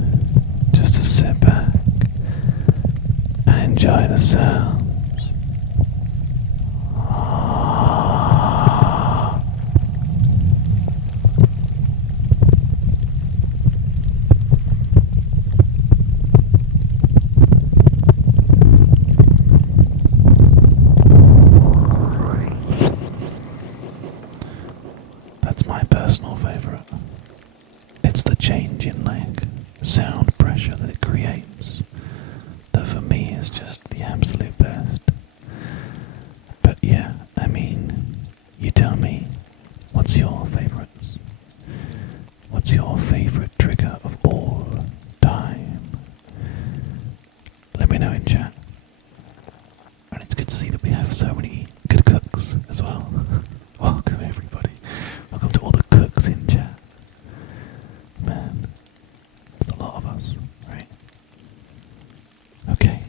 just to sit back and enjoy the sounds. My personal favourite. It's the change in sound pressure that it creates that for me is just the absolute best. But yeah, I mean, you tell me, what's your favourites? What's your favourite trigger of all time? Let me know in chat. And it's good to see that we have so many good cooks as well. Welcome everybody. Welcome to all the cooks in chat. Man, there's a lot of us, right? Okay.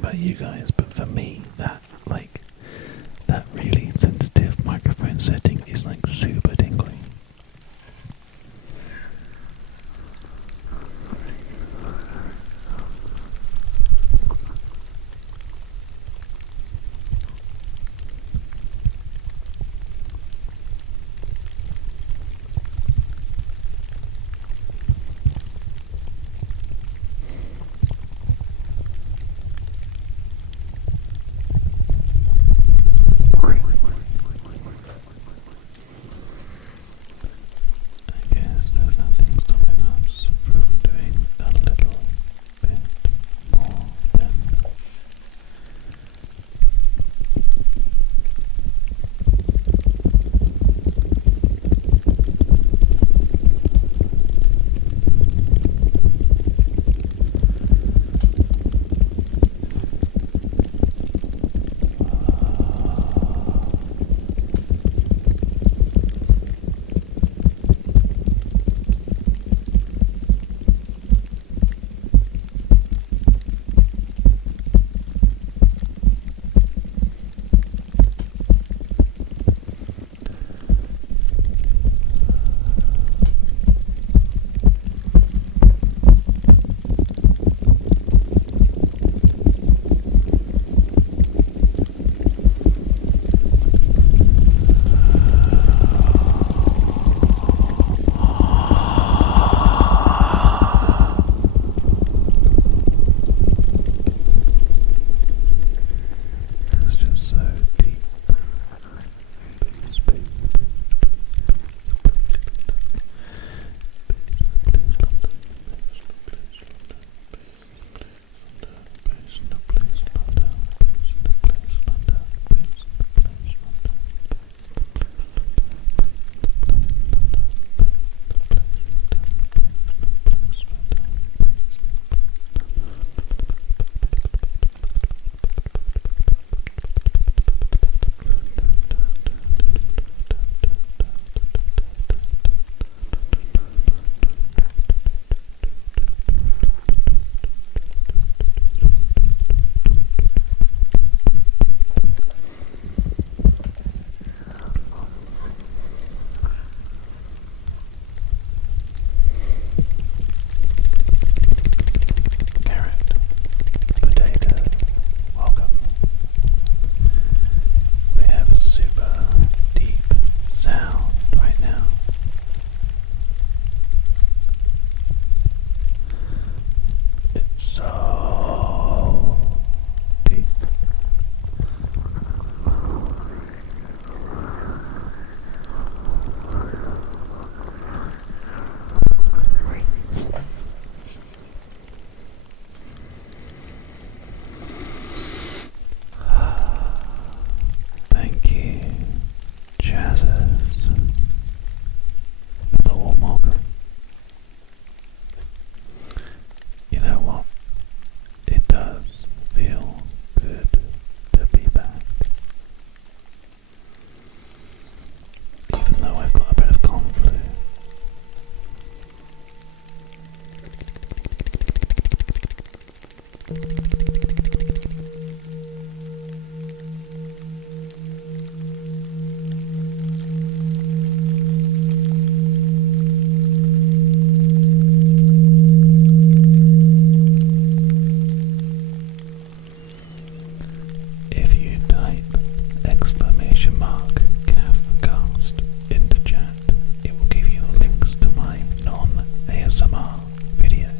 about you guys, but for me, that really sensitive microphone setting is like super tingly. I guess there's nothing stopping us from doing a little bit more then. It's just so deep. Carrot, potato, welcome. We have super deep sound right now. It's so deep. Thank you, Jazzers, for the warm welcome. You know what? It does feel good to be back. Even though I've got a bit of con flu. If you type !CAFcast into chat, it will give you links to my non-ASMR videos.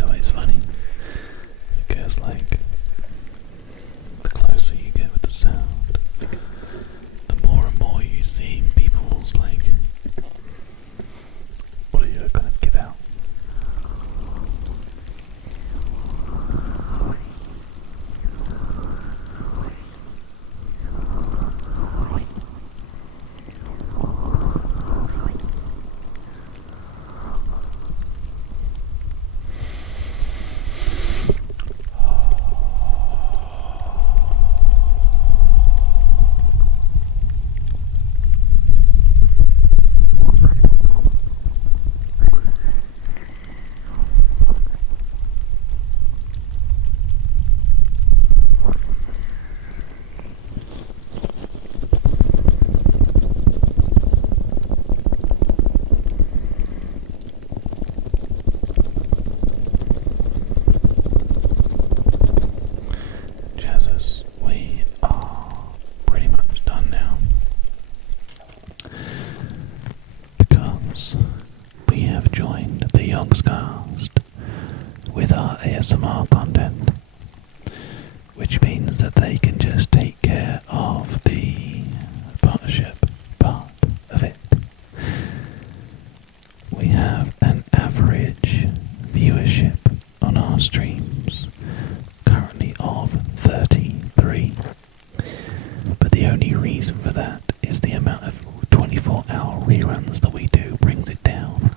It's always funny because, like, the closer you get with the sound, the more and more you see people's, like, audio kind of give out. We are pretty much done now because we have joined the Yogscast with our ASMR content, which means that they can just take care of the partnership part of it. We have an average viewership on our streams currently of 33, but the only reason for that is the amount of 24-hour reruns that we do brings it down,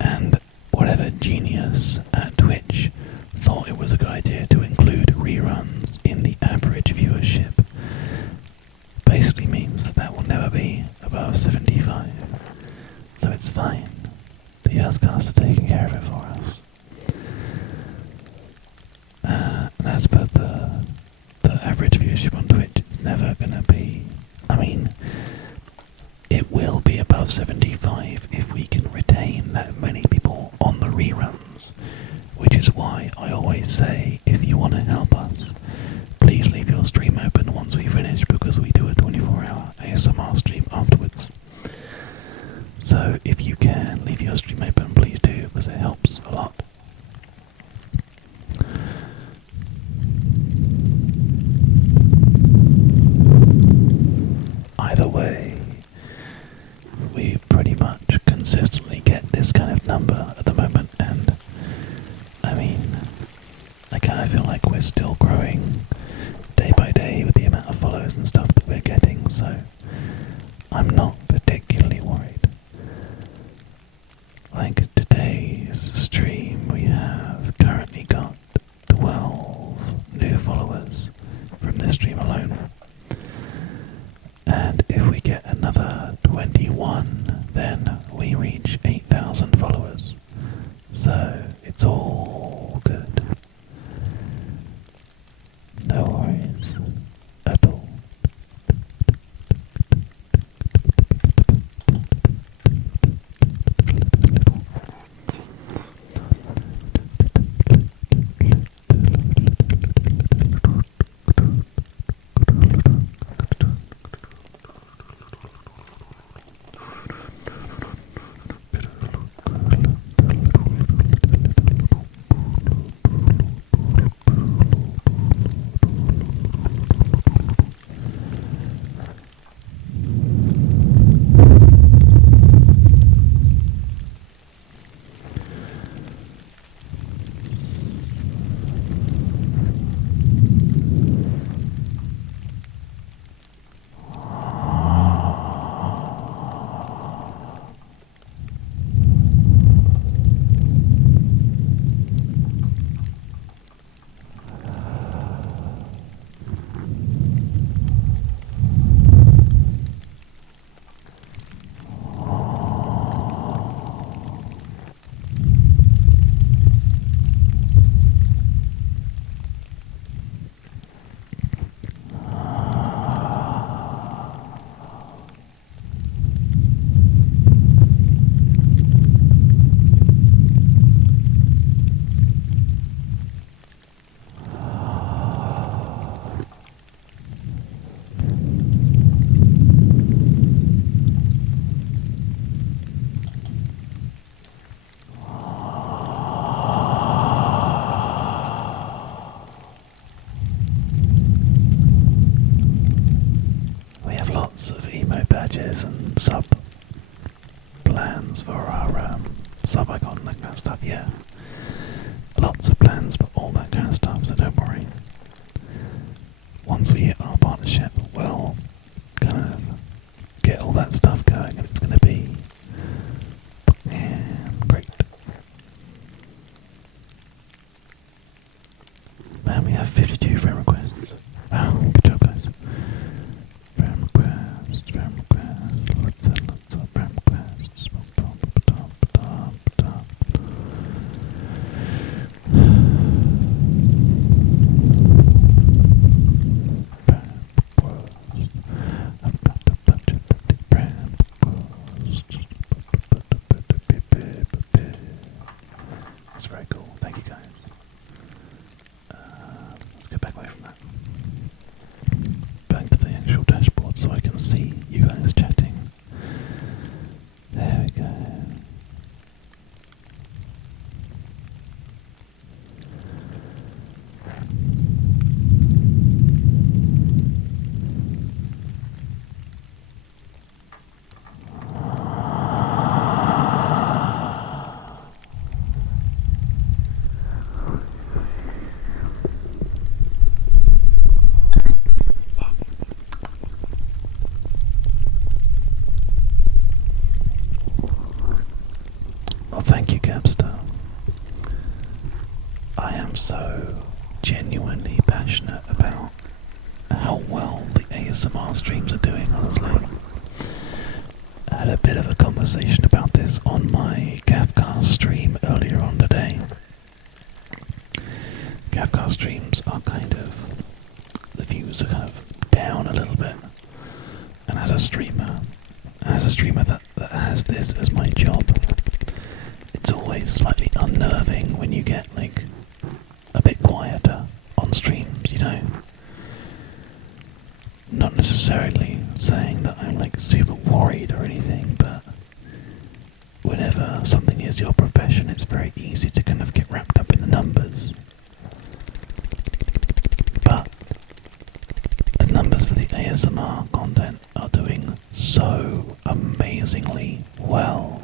and whatever genius at Twitch thought it was a good idea to include reruns in the average viewership basically means that that will never be above 75, so it's fine. The Yogscast are taking care of it for us. And as for the average viewership on Twitch, it's never gonna be, I mean, it will be above 75 if we can retain that many people on the reruns, which is why I always say, if you want to help us, please leave your stream open once we finish, because we do a 24-hour ASMR stream afterwards. So if you can leave your stream open, please do, because it helps a lot. Either way, we pretty much consistently get this kind of number at the moment, and I mean, I kind of feel like we're still growing day by day with the amount of followers and stuff that we're getting, so I'm not particularly worried. Like today's stream, we have currently got 12 new followers from this stream alone. And if we get another 21, then we reach 8,000 followers. So it's all good. No worries at all. ideas and sub plans for our sub icon and that kind of stuff. Yeah, lots of plans for all that kind of stuff, so don't worry. Once we hit our partnership, we'll kind of get all that stuff going, and it's going to be great. Man, we have 52 friend requests. Wow, good job, guys. Friend requests, friend requests, lots of friend requests. I've got a bunch of friend requests. That's very cool. Thank you, guys. Let's get back away from that. Back to the actual dashboard so I can see you guys chatting. There we go. Well, thank you, Capstar. I am so genuinely passionate about how well the ASMR streams are doing, honestly. I had a bit of a conversation about this on my Cafcast stream earlier on today. Cafcast streams are kind of, the views are kind of down a little bit. And as a streamer that has this as my job, it's always slightly unnerving when you get like a bit quieter on streams, you know. Not necessarily saying that I'm like super worried or anything, but whenever something is your profession, it's very easy to kind of get wrapped up in the numbers. But the numbers for the ASMR content are doing so amazingly well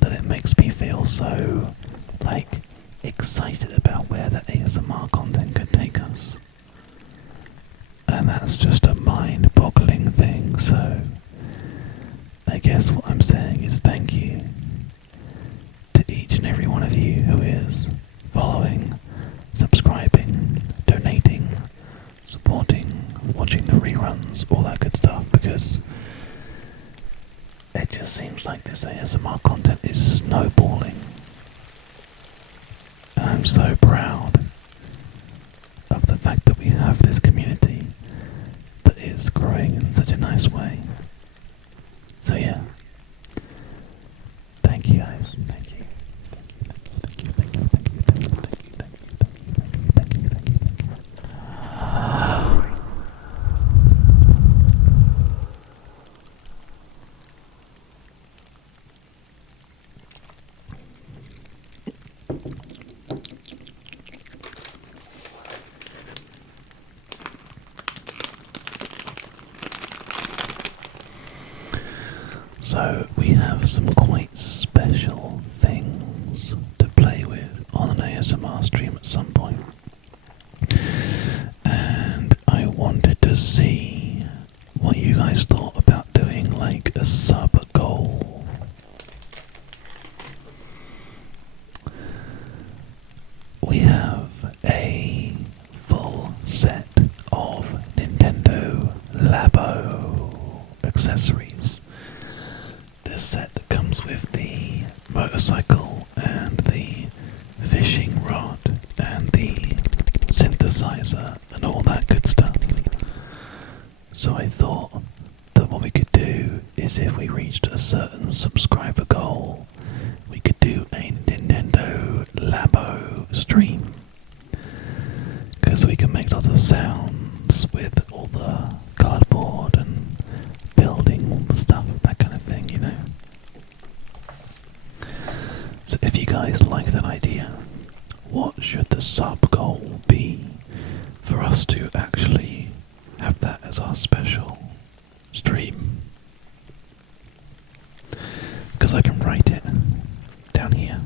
that it makes me feel so like excited about where that ASMR content could take us. And that's just a mind-boggling thing, so I guess what I'm saying is thank you to each and every one of you who is following, subscribing, donating, supporting, watching the reruns, all that good stuff, because it just seems like this ASMR content is snowballing. And I'm so proud of the fact that we have this community that is growing in such a nice way. So yeah, thank you guys, thank you. So we have some quite special things to play with on an ASMR stream at some point. And I wanted to see what you guys thought about doing like a sub goal. We have a full set of Nintendo Labo accessories. This set that comes with the motorcycle and the fishing rod and the synthesizer and all that good stuff. So I thought that what we could do is if we reached a certain subscriber goal, we could do a Nintendo Labo stream. Because we can make lots of sounds with all the cardboard and building all the stuff, that kind of thing, you know. So if you guys like that idea, what should the sub goal be for us to actually have that as our special stream? because I can write it down here.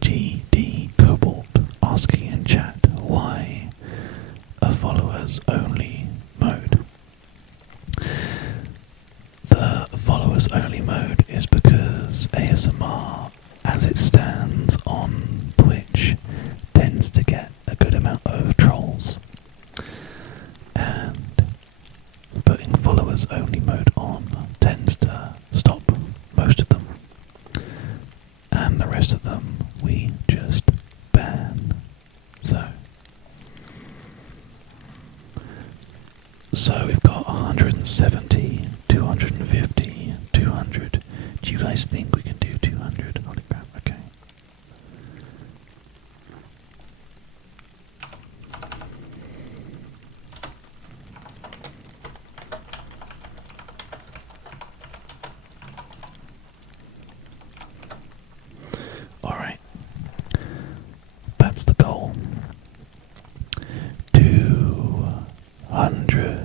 GD Cobalt asking in chat, why a followers only mode? The followers only mode is because ASMR, as it stands on Twitch, tends to get a good amount of trolls, and putting followers only mode on tends to stop most of them, and the rest of them we just ban. So we've got 170, 250, 200. Do you guys think we can do 200? Holy crap, okay. Alright. That's the goal. 200.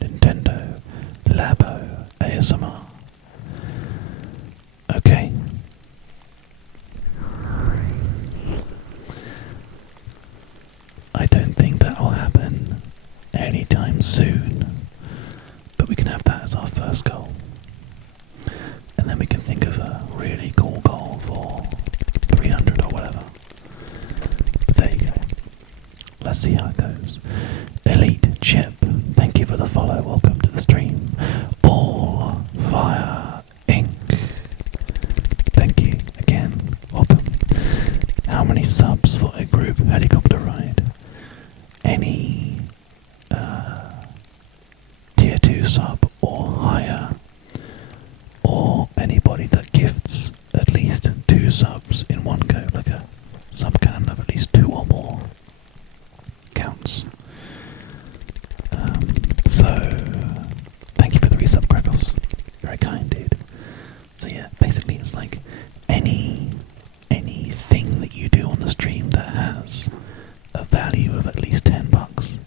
Nintendo Labo ASMR. Okay. I don't think that will happen anytime soon, but we can have that as our first goal. And then we can think of a really cool goal for 300 or whatever. But there you go. Let's see how it goes. Elite Chip, thank you for the follow. Welcome to the stream. All Fire Inc. Thank you again. Welcome. How many subs for a group helicopter ride? Any tier 2 sub or higher, or anybody that gifts at least 2 subs in one go, like a sub cannon of at least 2 or more counts. So thank you for the resub, Kratos. Very kind, dude. So yeah, basically it's like anything that you do on the stream that has a value of at least $10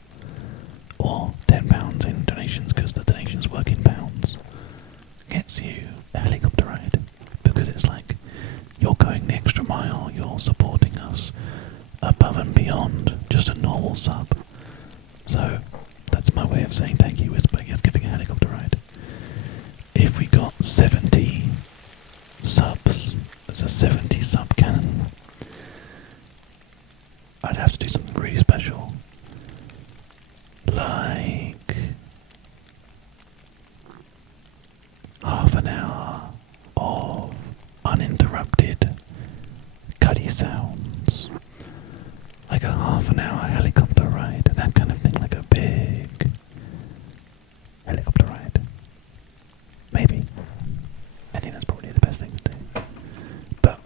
or £10 in donations, because the donations work in pounds, gets you a helicopter ride, because it's like you're going the extra mile, you're supporting us above and beyond just a normal sub. So that's my way of saying thank you, is by giving a helicopter ride. If we got 70 subs, as a 70 sub cannon, I'd have to do something really special, like half an hour of uninterrupted cuddy sounds, like a half an hour helicopter ride, that kind of thing, like a big helicopter ride. Maybe. I think that's probably the best thing to do. But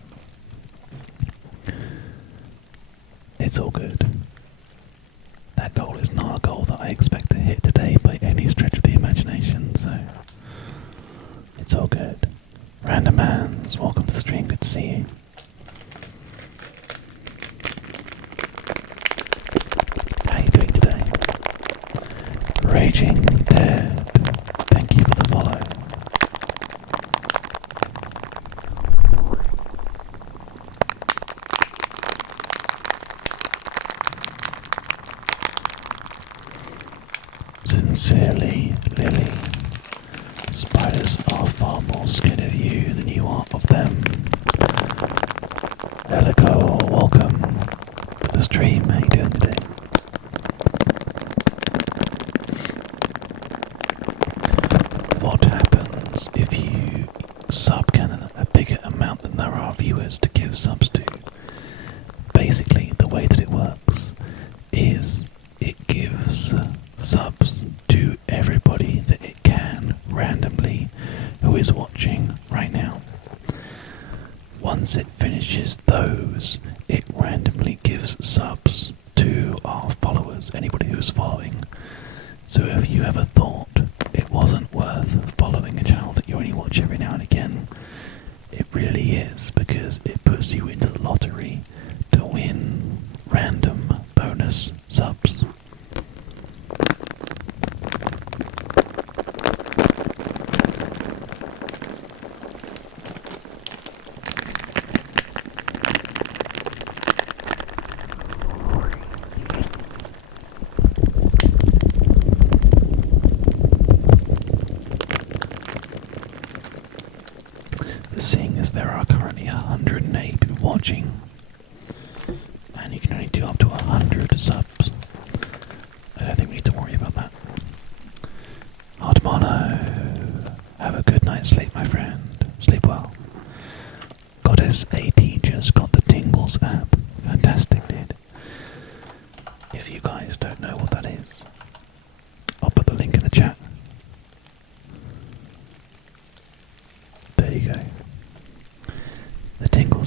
it's all good. That goal is not a goal that I expect to hit today by any stretch of the imagination, so it's all good. Random Hands, welcome to the stream, good to see you. How you doing today? Raging Dead, thank you for the follow. Sincerely, Lily. Spiders are far more scared of you than you are of them. Helico, welcome to the stream. How you doing today? What happens if you sub cannon a bigger amount than there are viewers to give subs to? Basically, the way that it works is it gives subs to everybody that it can randomly who is watching right now. Once it finishes those, it randomly gives subs to our followers, anybody who's following. So if you ever thought it wasn't worth following a channel that you only watch every now and again, it really is, because it puts you into the lottery to win random bonus subs.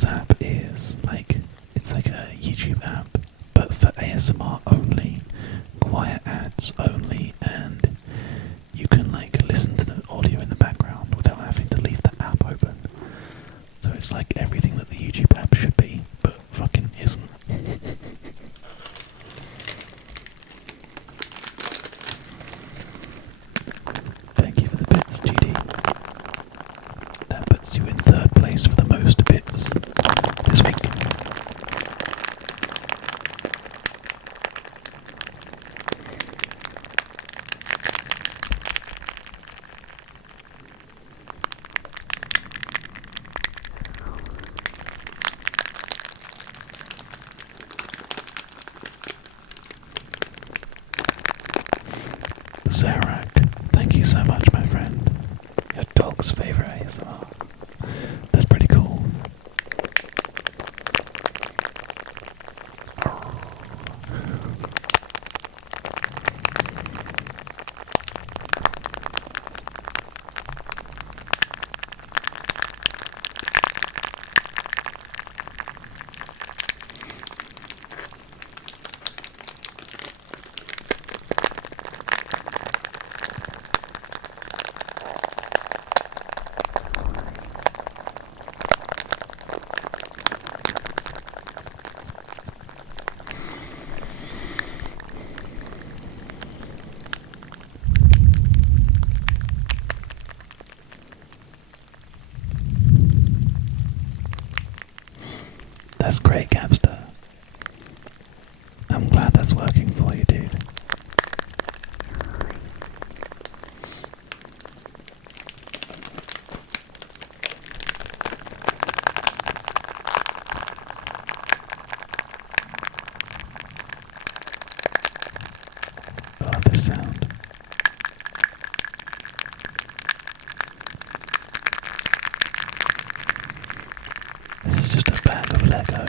Tingles app is like, it's like a YouTube app, but for ASMR only, quiet ads only, and you can like listen to the audio in the background without having to leave the app open. So it's like everything that the YouTube app should be, but fucking isn't. Thank you for the bits, GD. That puts you in third place for the most bits this week. Zarak, thank you so much, my friend. Your dog's favourite ASMR. That's pretty cool. That's great, Capster. I'm glad that's working for you, dude. I love this sound. This is just a bag of Lego.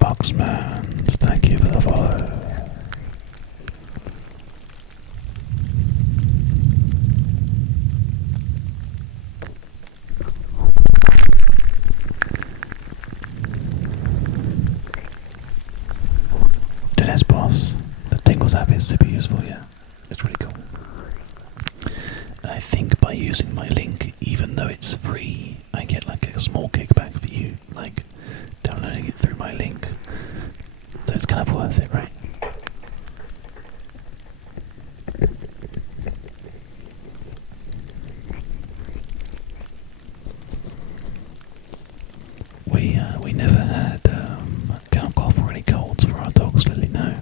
Boxman, thank you for the follow. Dennis Boss, the Tingles app is super useful, yeah. It's really cool. And I think by using my link, even though it's free, I get like a small kickback for you, like downloading it through my link. So it's kind of worth it, right? We never had count cough or any colds for our dogs, Lily, no.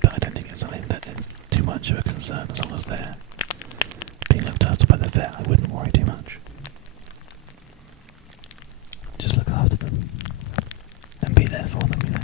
But I don't think it's something that is too much of a concern as long as they're being looked after by the vet. I wouldn't worry too much. Just look after them and be there for them, you know.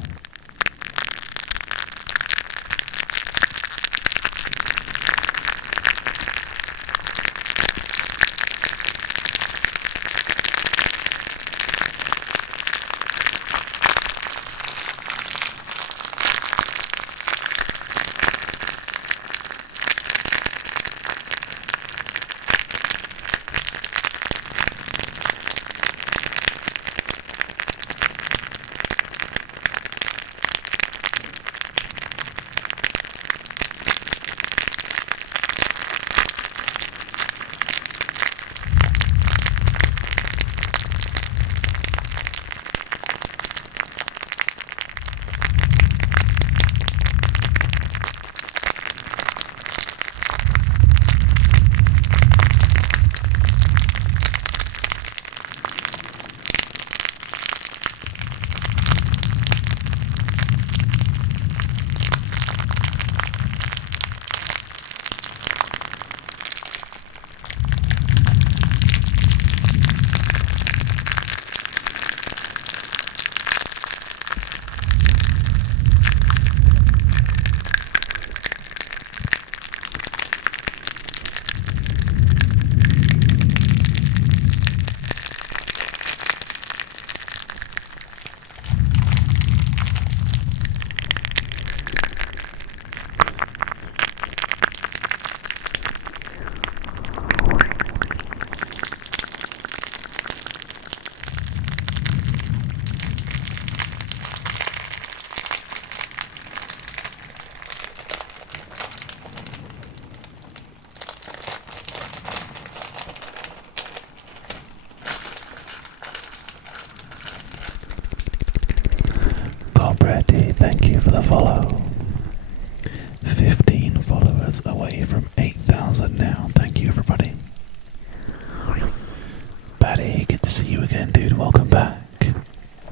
Paddy, good to see you again, dude. Welcome back.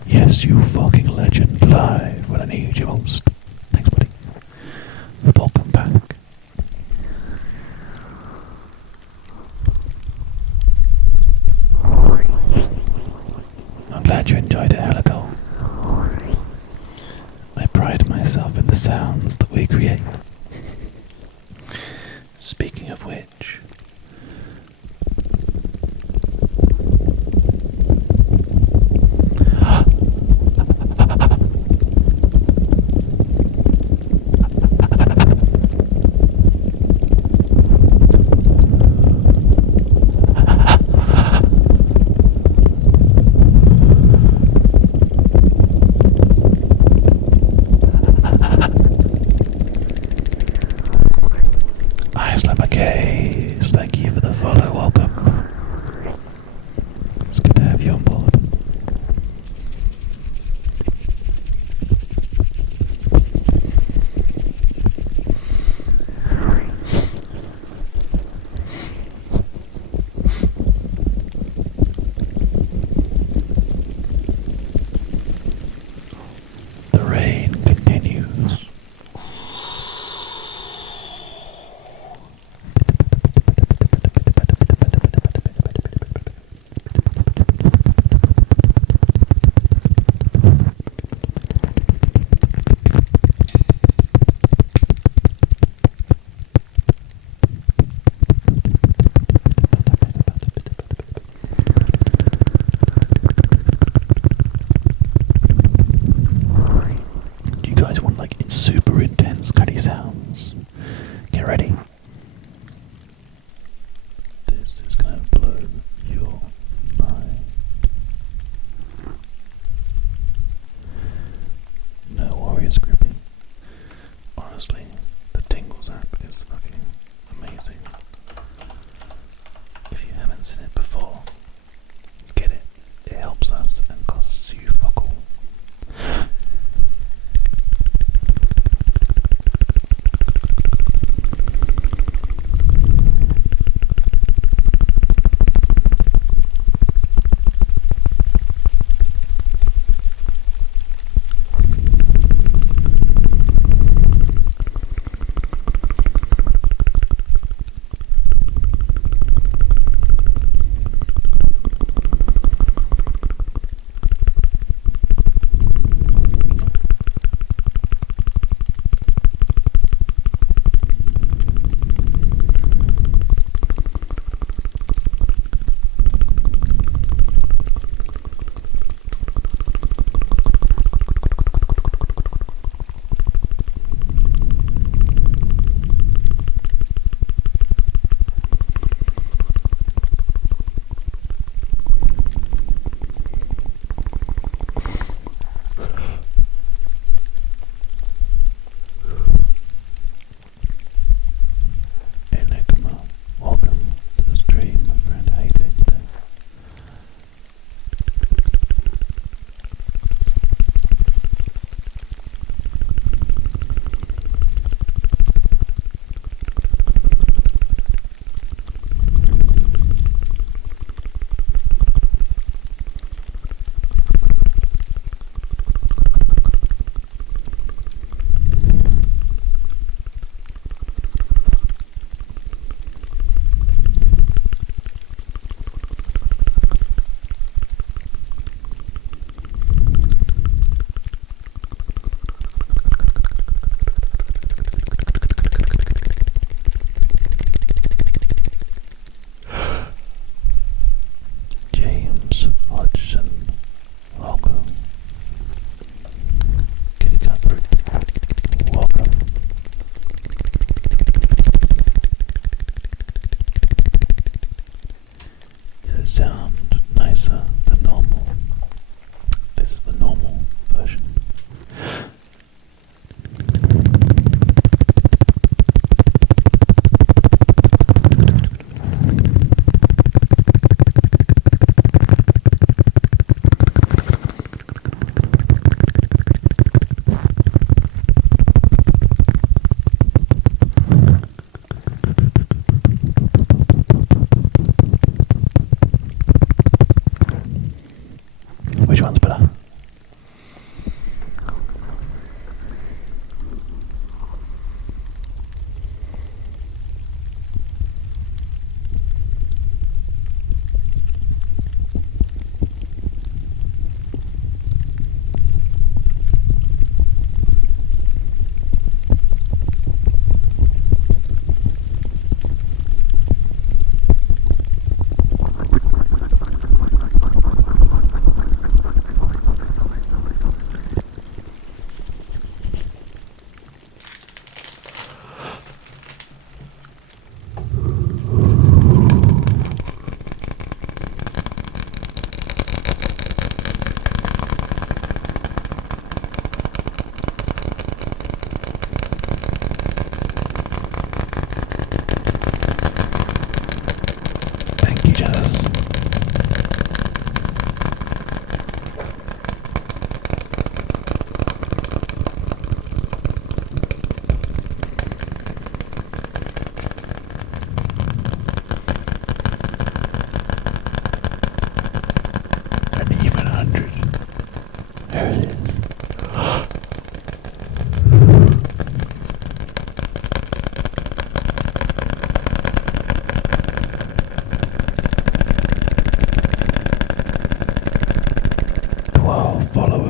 Yes, you fucking legend, live when I need you most. Thanks, buddy. Welcome back. I'm glad you enjoyed it, Helico. I pride myself in the sounds that we create. Speaking of which, eyes like my gaze.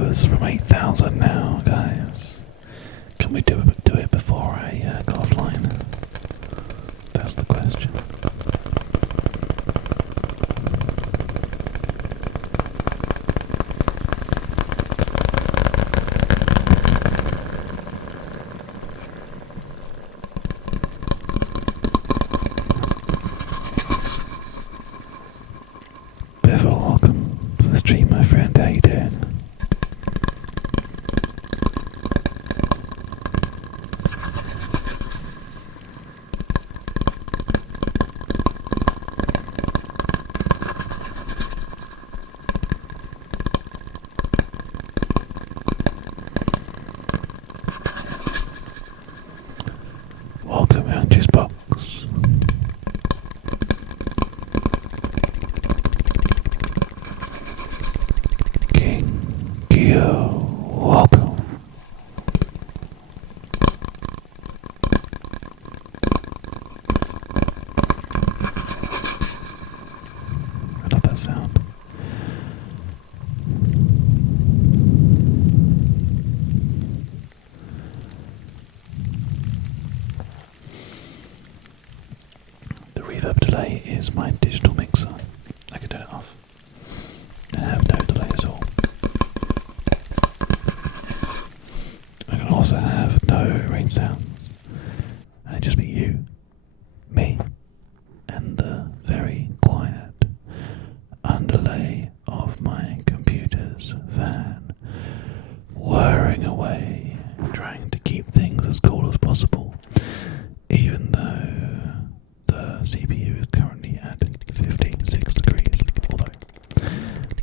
followers from 8,000 now, guys. Can we do it before I go offline? That's the question. Bevel, welcome to the stream, my friend. How you doing? Welcome, Angie's Box. King Gio, welcome. I love that sound. The reverb delay is my digital mixer. I can turn it off. I have no delay at all. I can also have no rain sounds. And it'd just be you, me, and the very quiet underlay of my computer's fan whirring away, trying to keep things as cool as possible, even though the CPU is currently at 56 degrees, although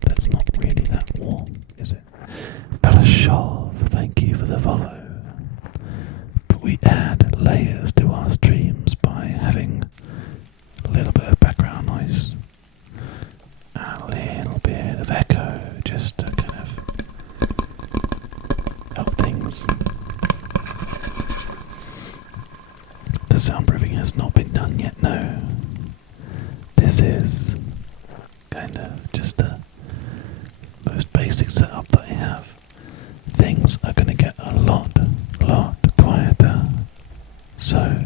that's not really that warm, is it? Balashov, thank you for the follow. But we add layers to our streams by having a little bit of background noise and a little bit of echo, just to kind of help things. The soundproofing has not been done yet, no. This is kind of just the most basic setup that I have. Things are going to get a lot quieter. So,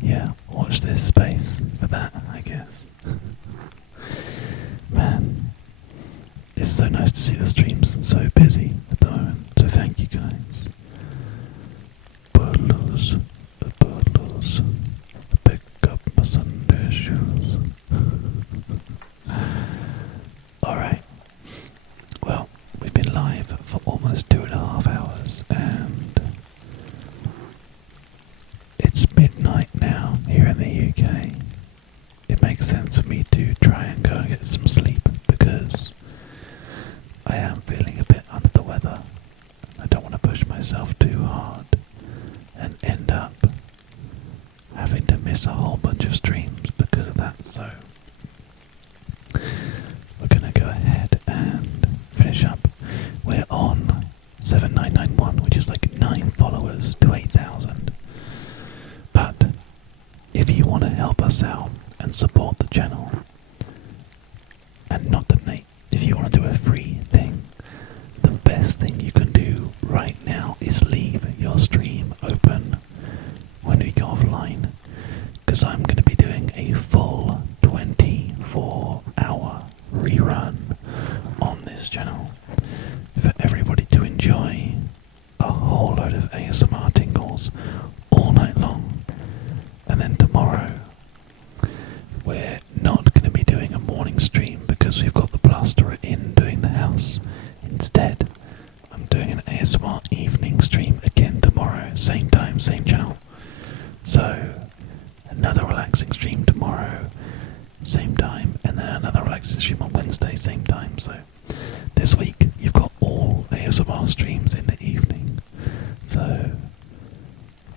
yeah, watch this space for that, I guess. Man, it's so nice to see the streams so busy at the moment. So thank you guys. Puddles, pick up my Sunday shoes. Alright, well, we've been live for almost 2.5 hours, and it's midnight now here in the UK. It makes sense for me to try and go and get some sleep, because I am feeling a bit under the weather. I don't want to push myself too hard and end up having to miss a whole bunch of streams because of that, so we're going to go ahead and finish up. We're on 7991, which is like 9 followers to 8,000. But if you want to help us out and support the channel and not donate, if you want to do a free thing, the best thing you can do right now is leave your stream open when we go offline, because I'm going to be doing a full 24-hour rerun on this channel for everybody to enjoy a whole load of ASMR tingles all night long. And then tomorrow we're not going to be doing a morning stream because we've got the plasterer in doing the house. Instead, I'm doing an ASMR evening stream again tomorrow, same time, same channel. So another relaxing stream tomorrow, same time, and then another relaxing stream on Wednesday, same time. So this week you've got all ASMR streams in the evening. So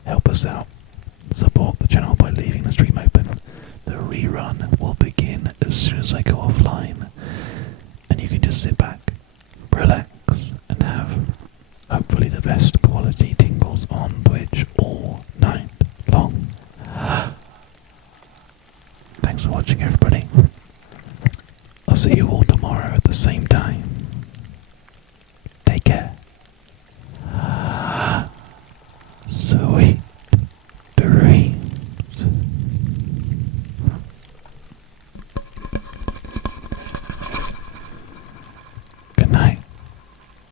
help us out, support the channel by leaving the stream open. The rerun will begin as soon as I go offline, and you can just sit back, relax, and have hopefully the best quality tingles on Twitch all night long. Thanks for watching, everybody. I'll see you all tomorrow at the same time.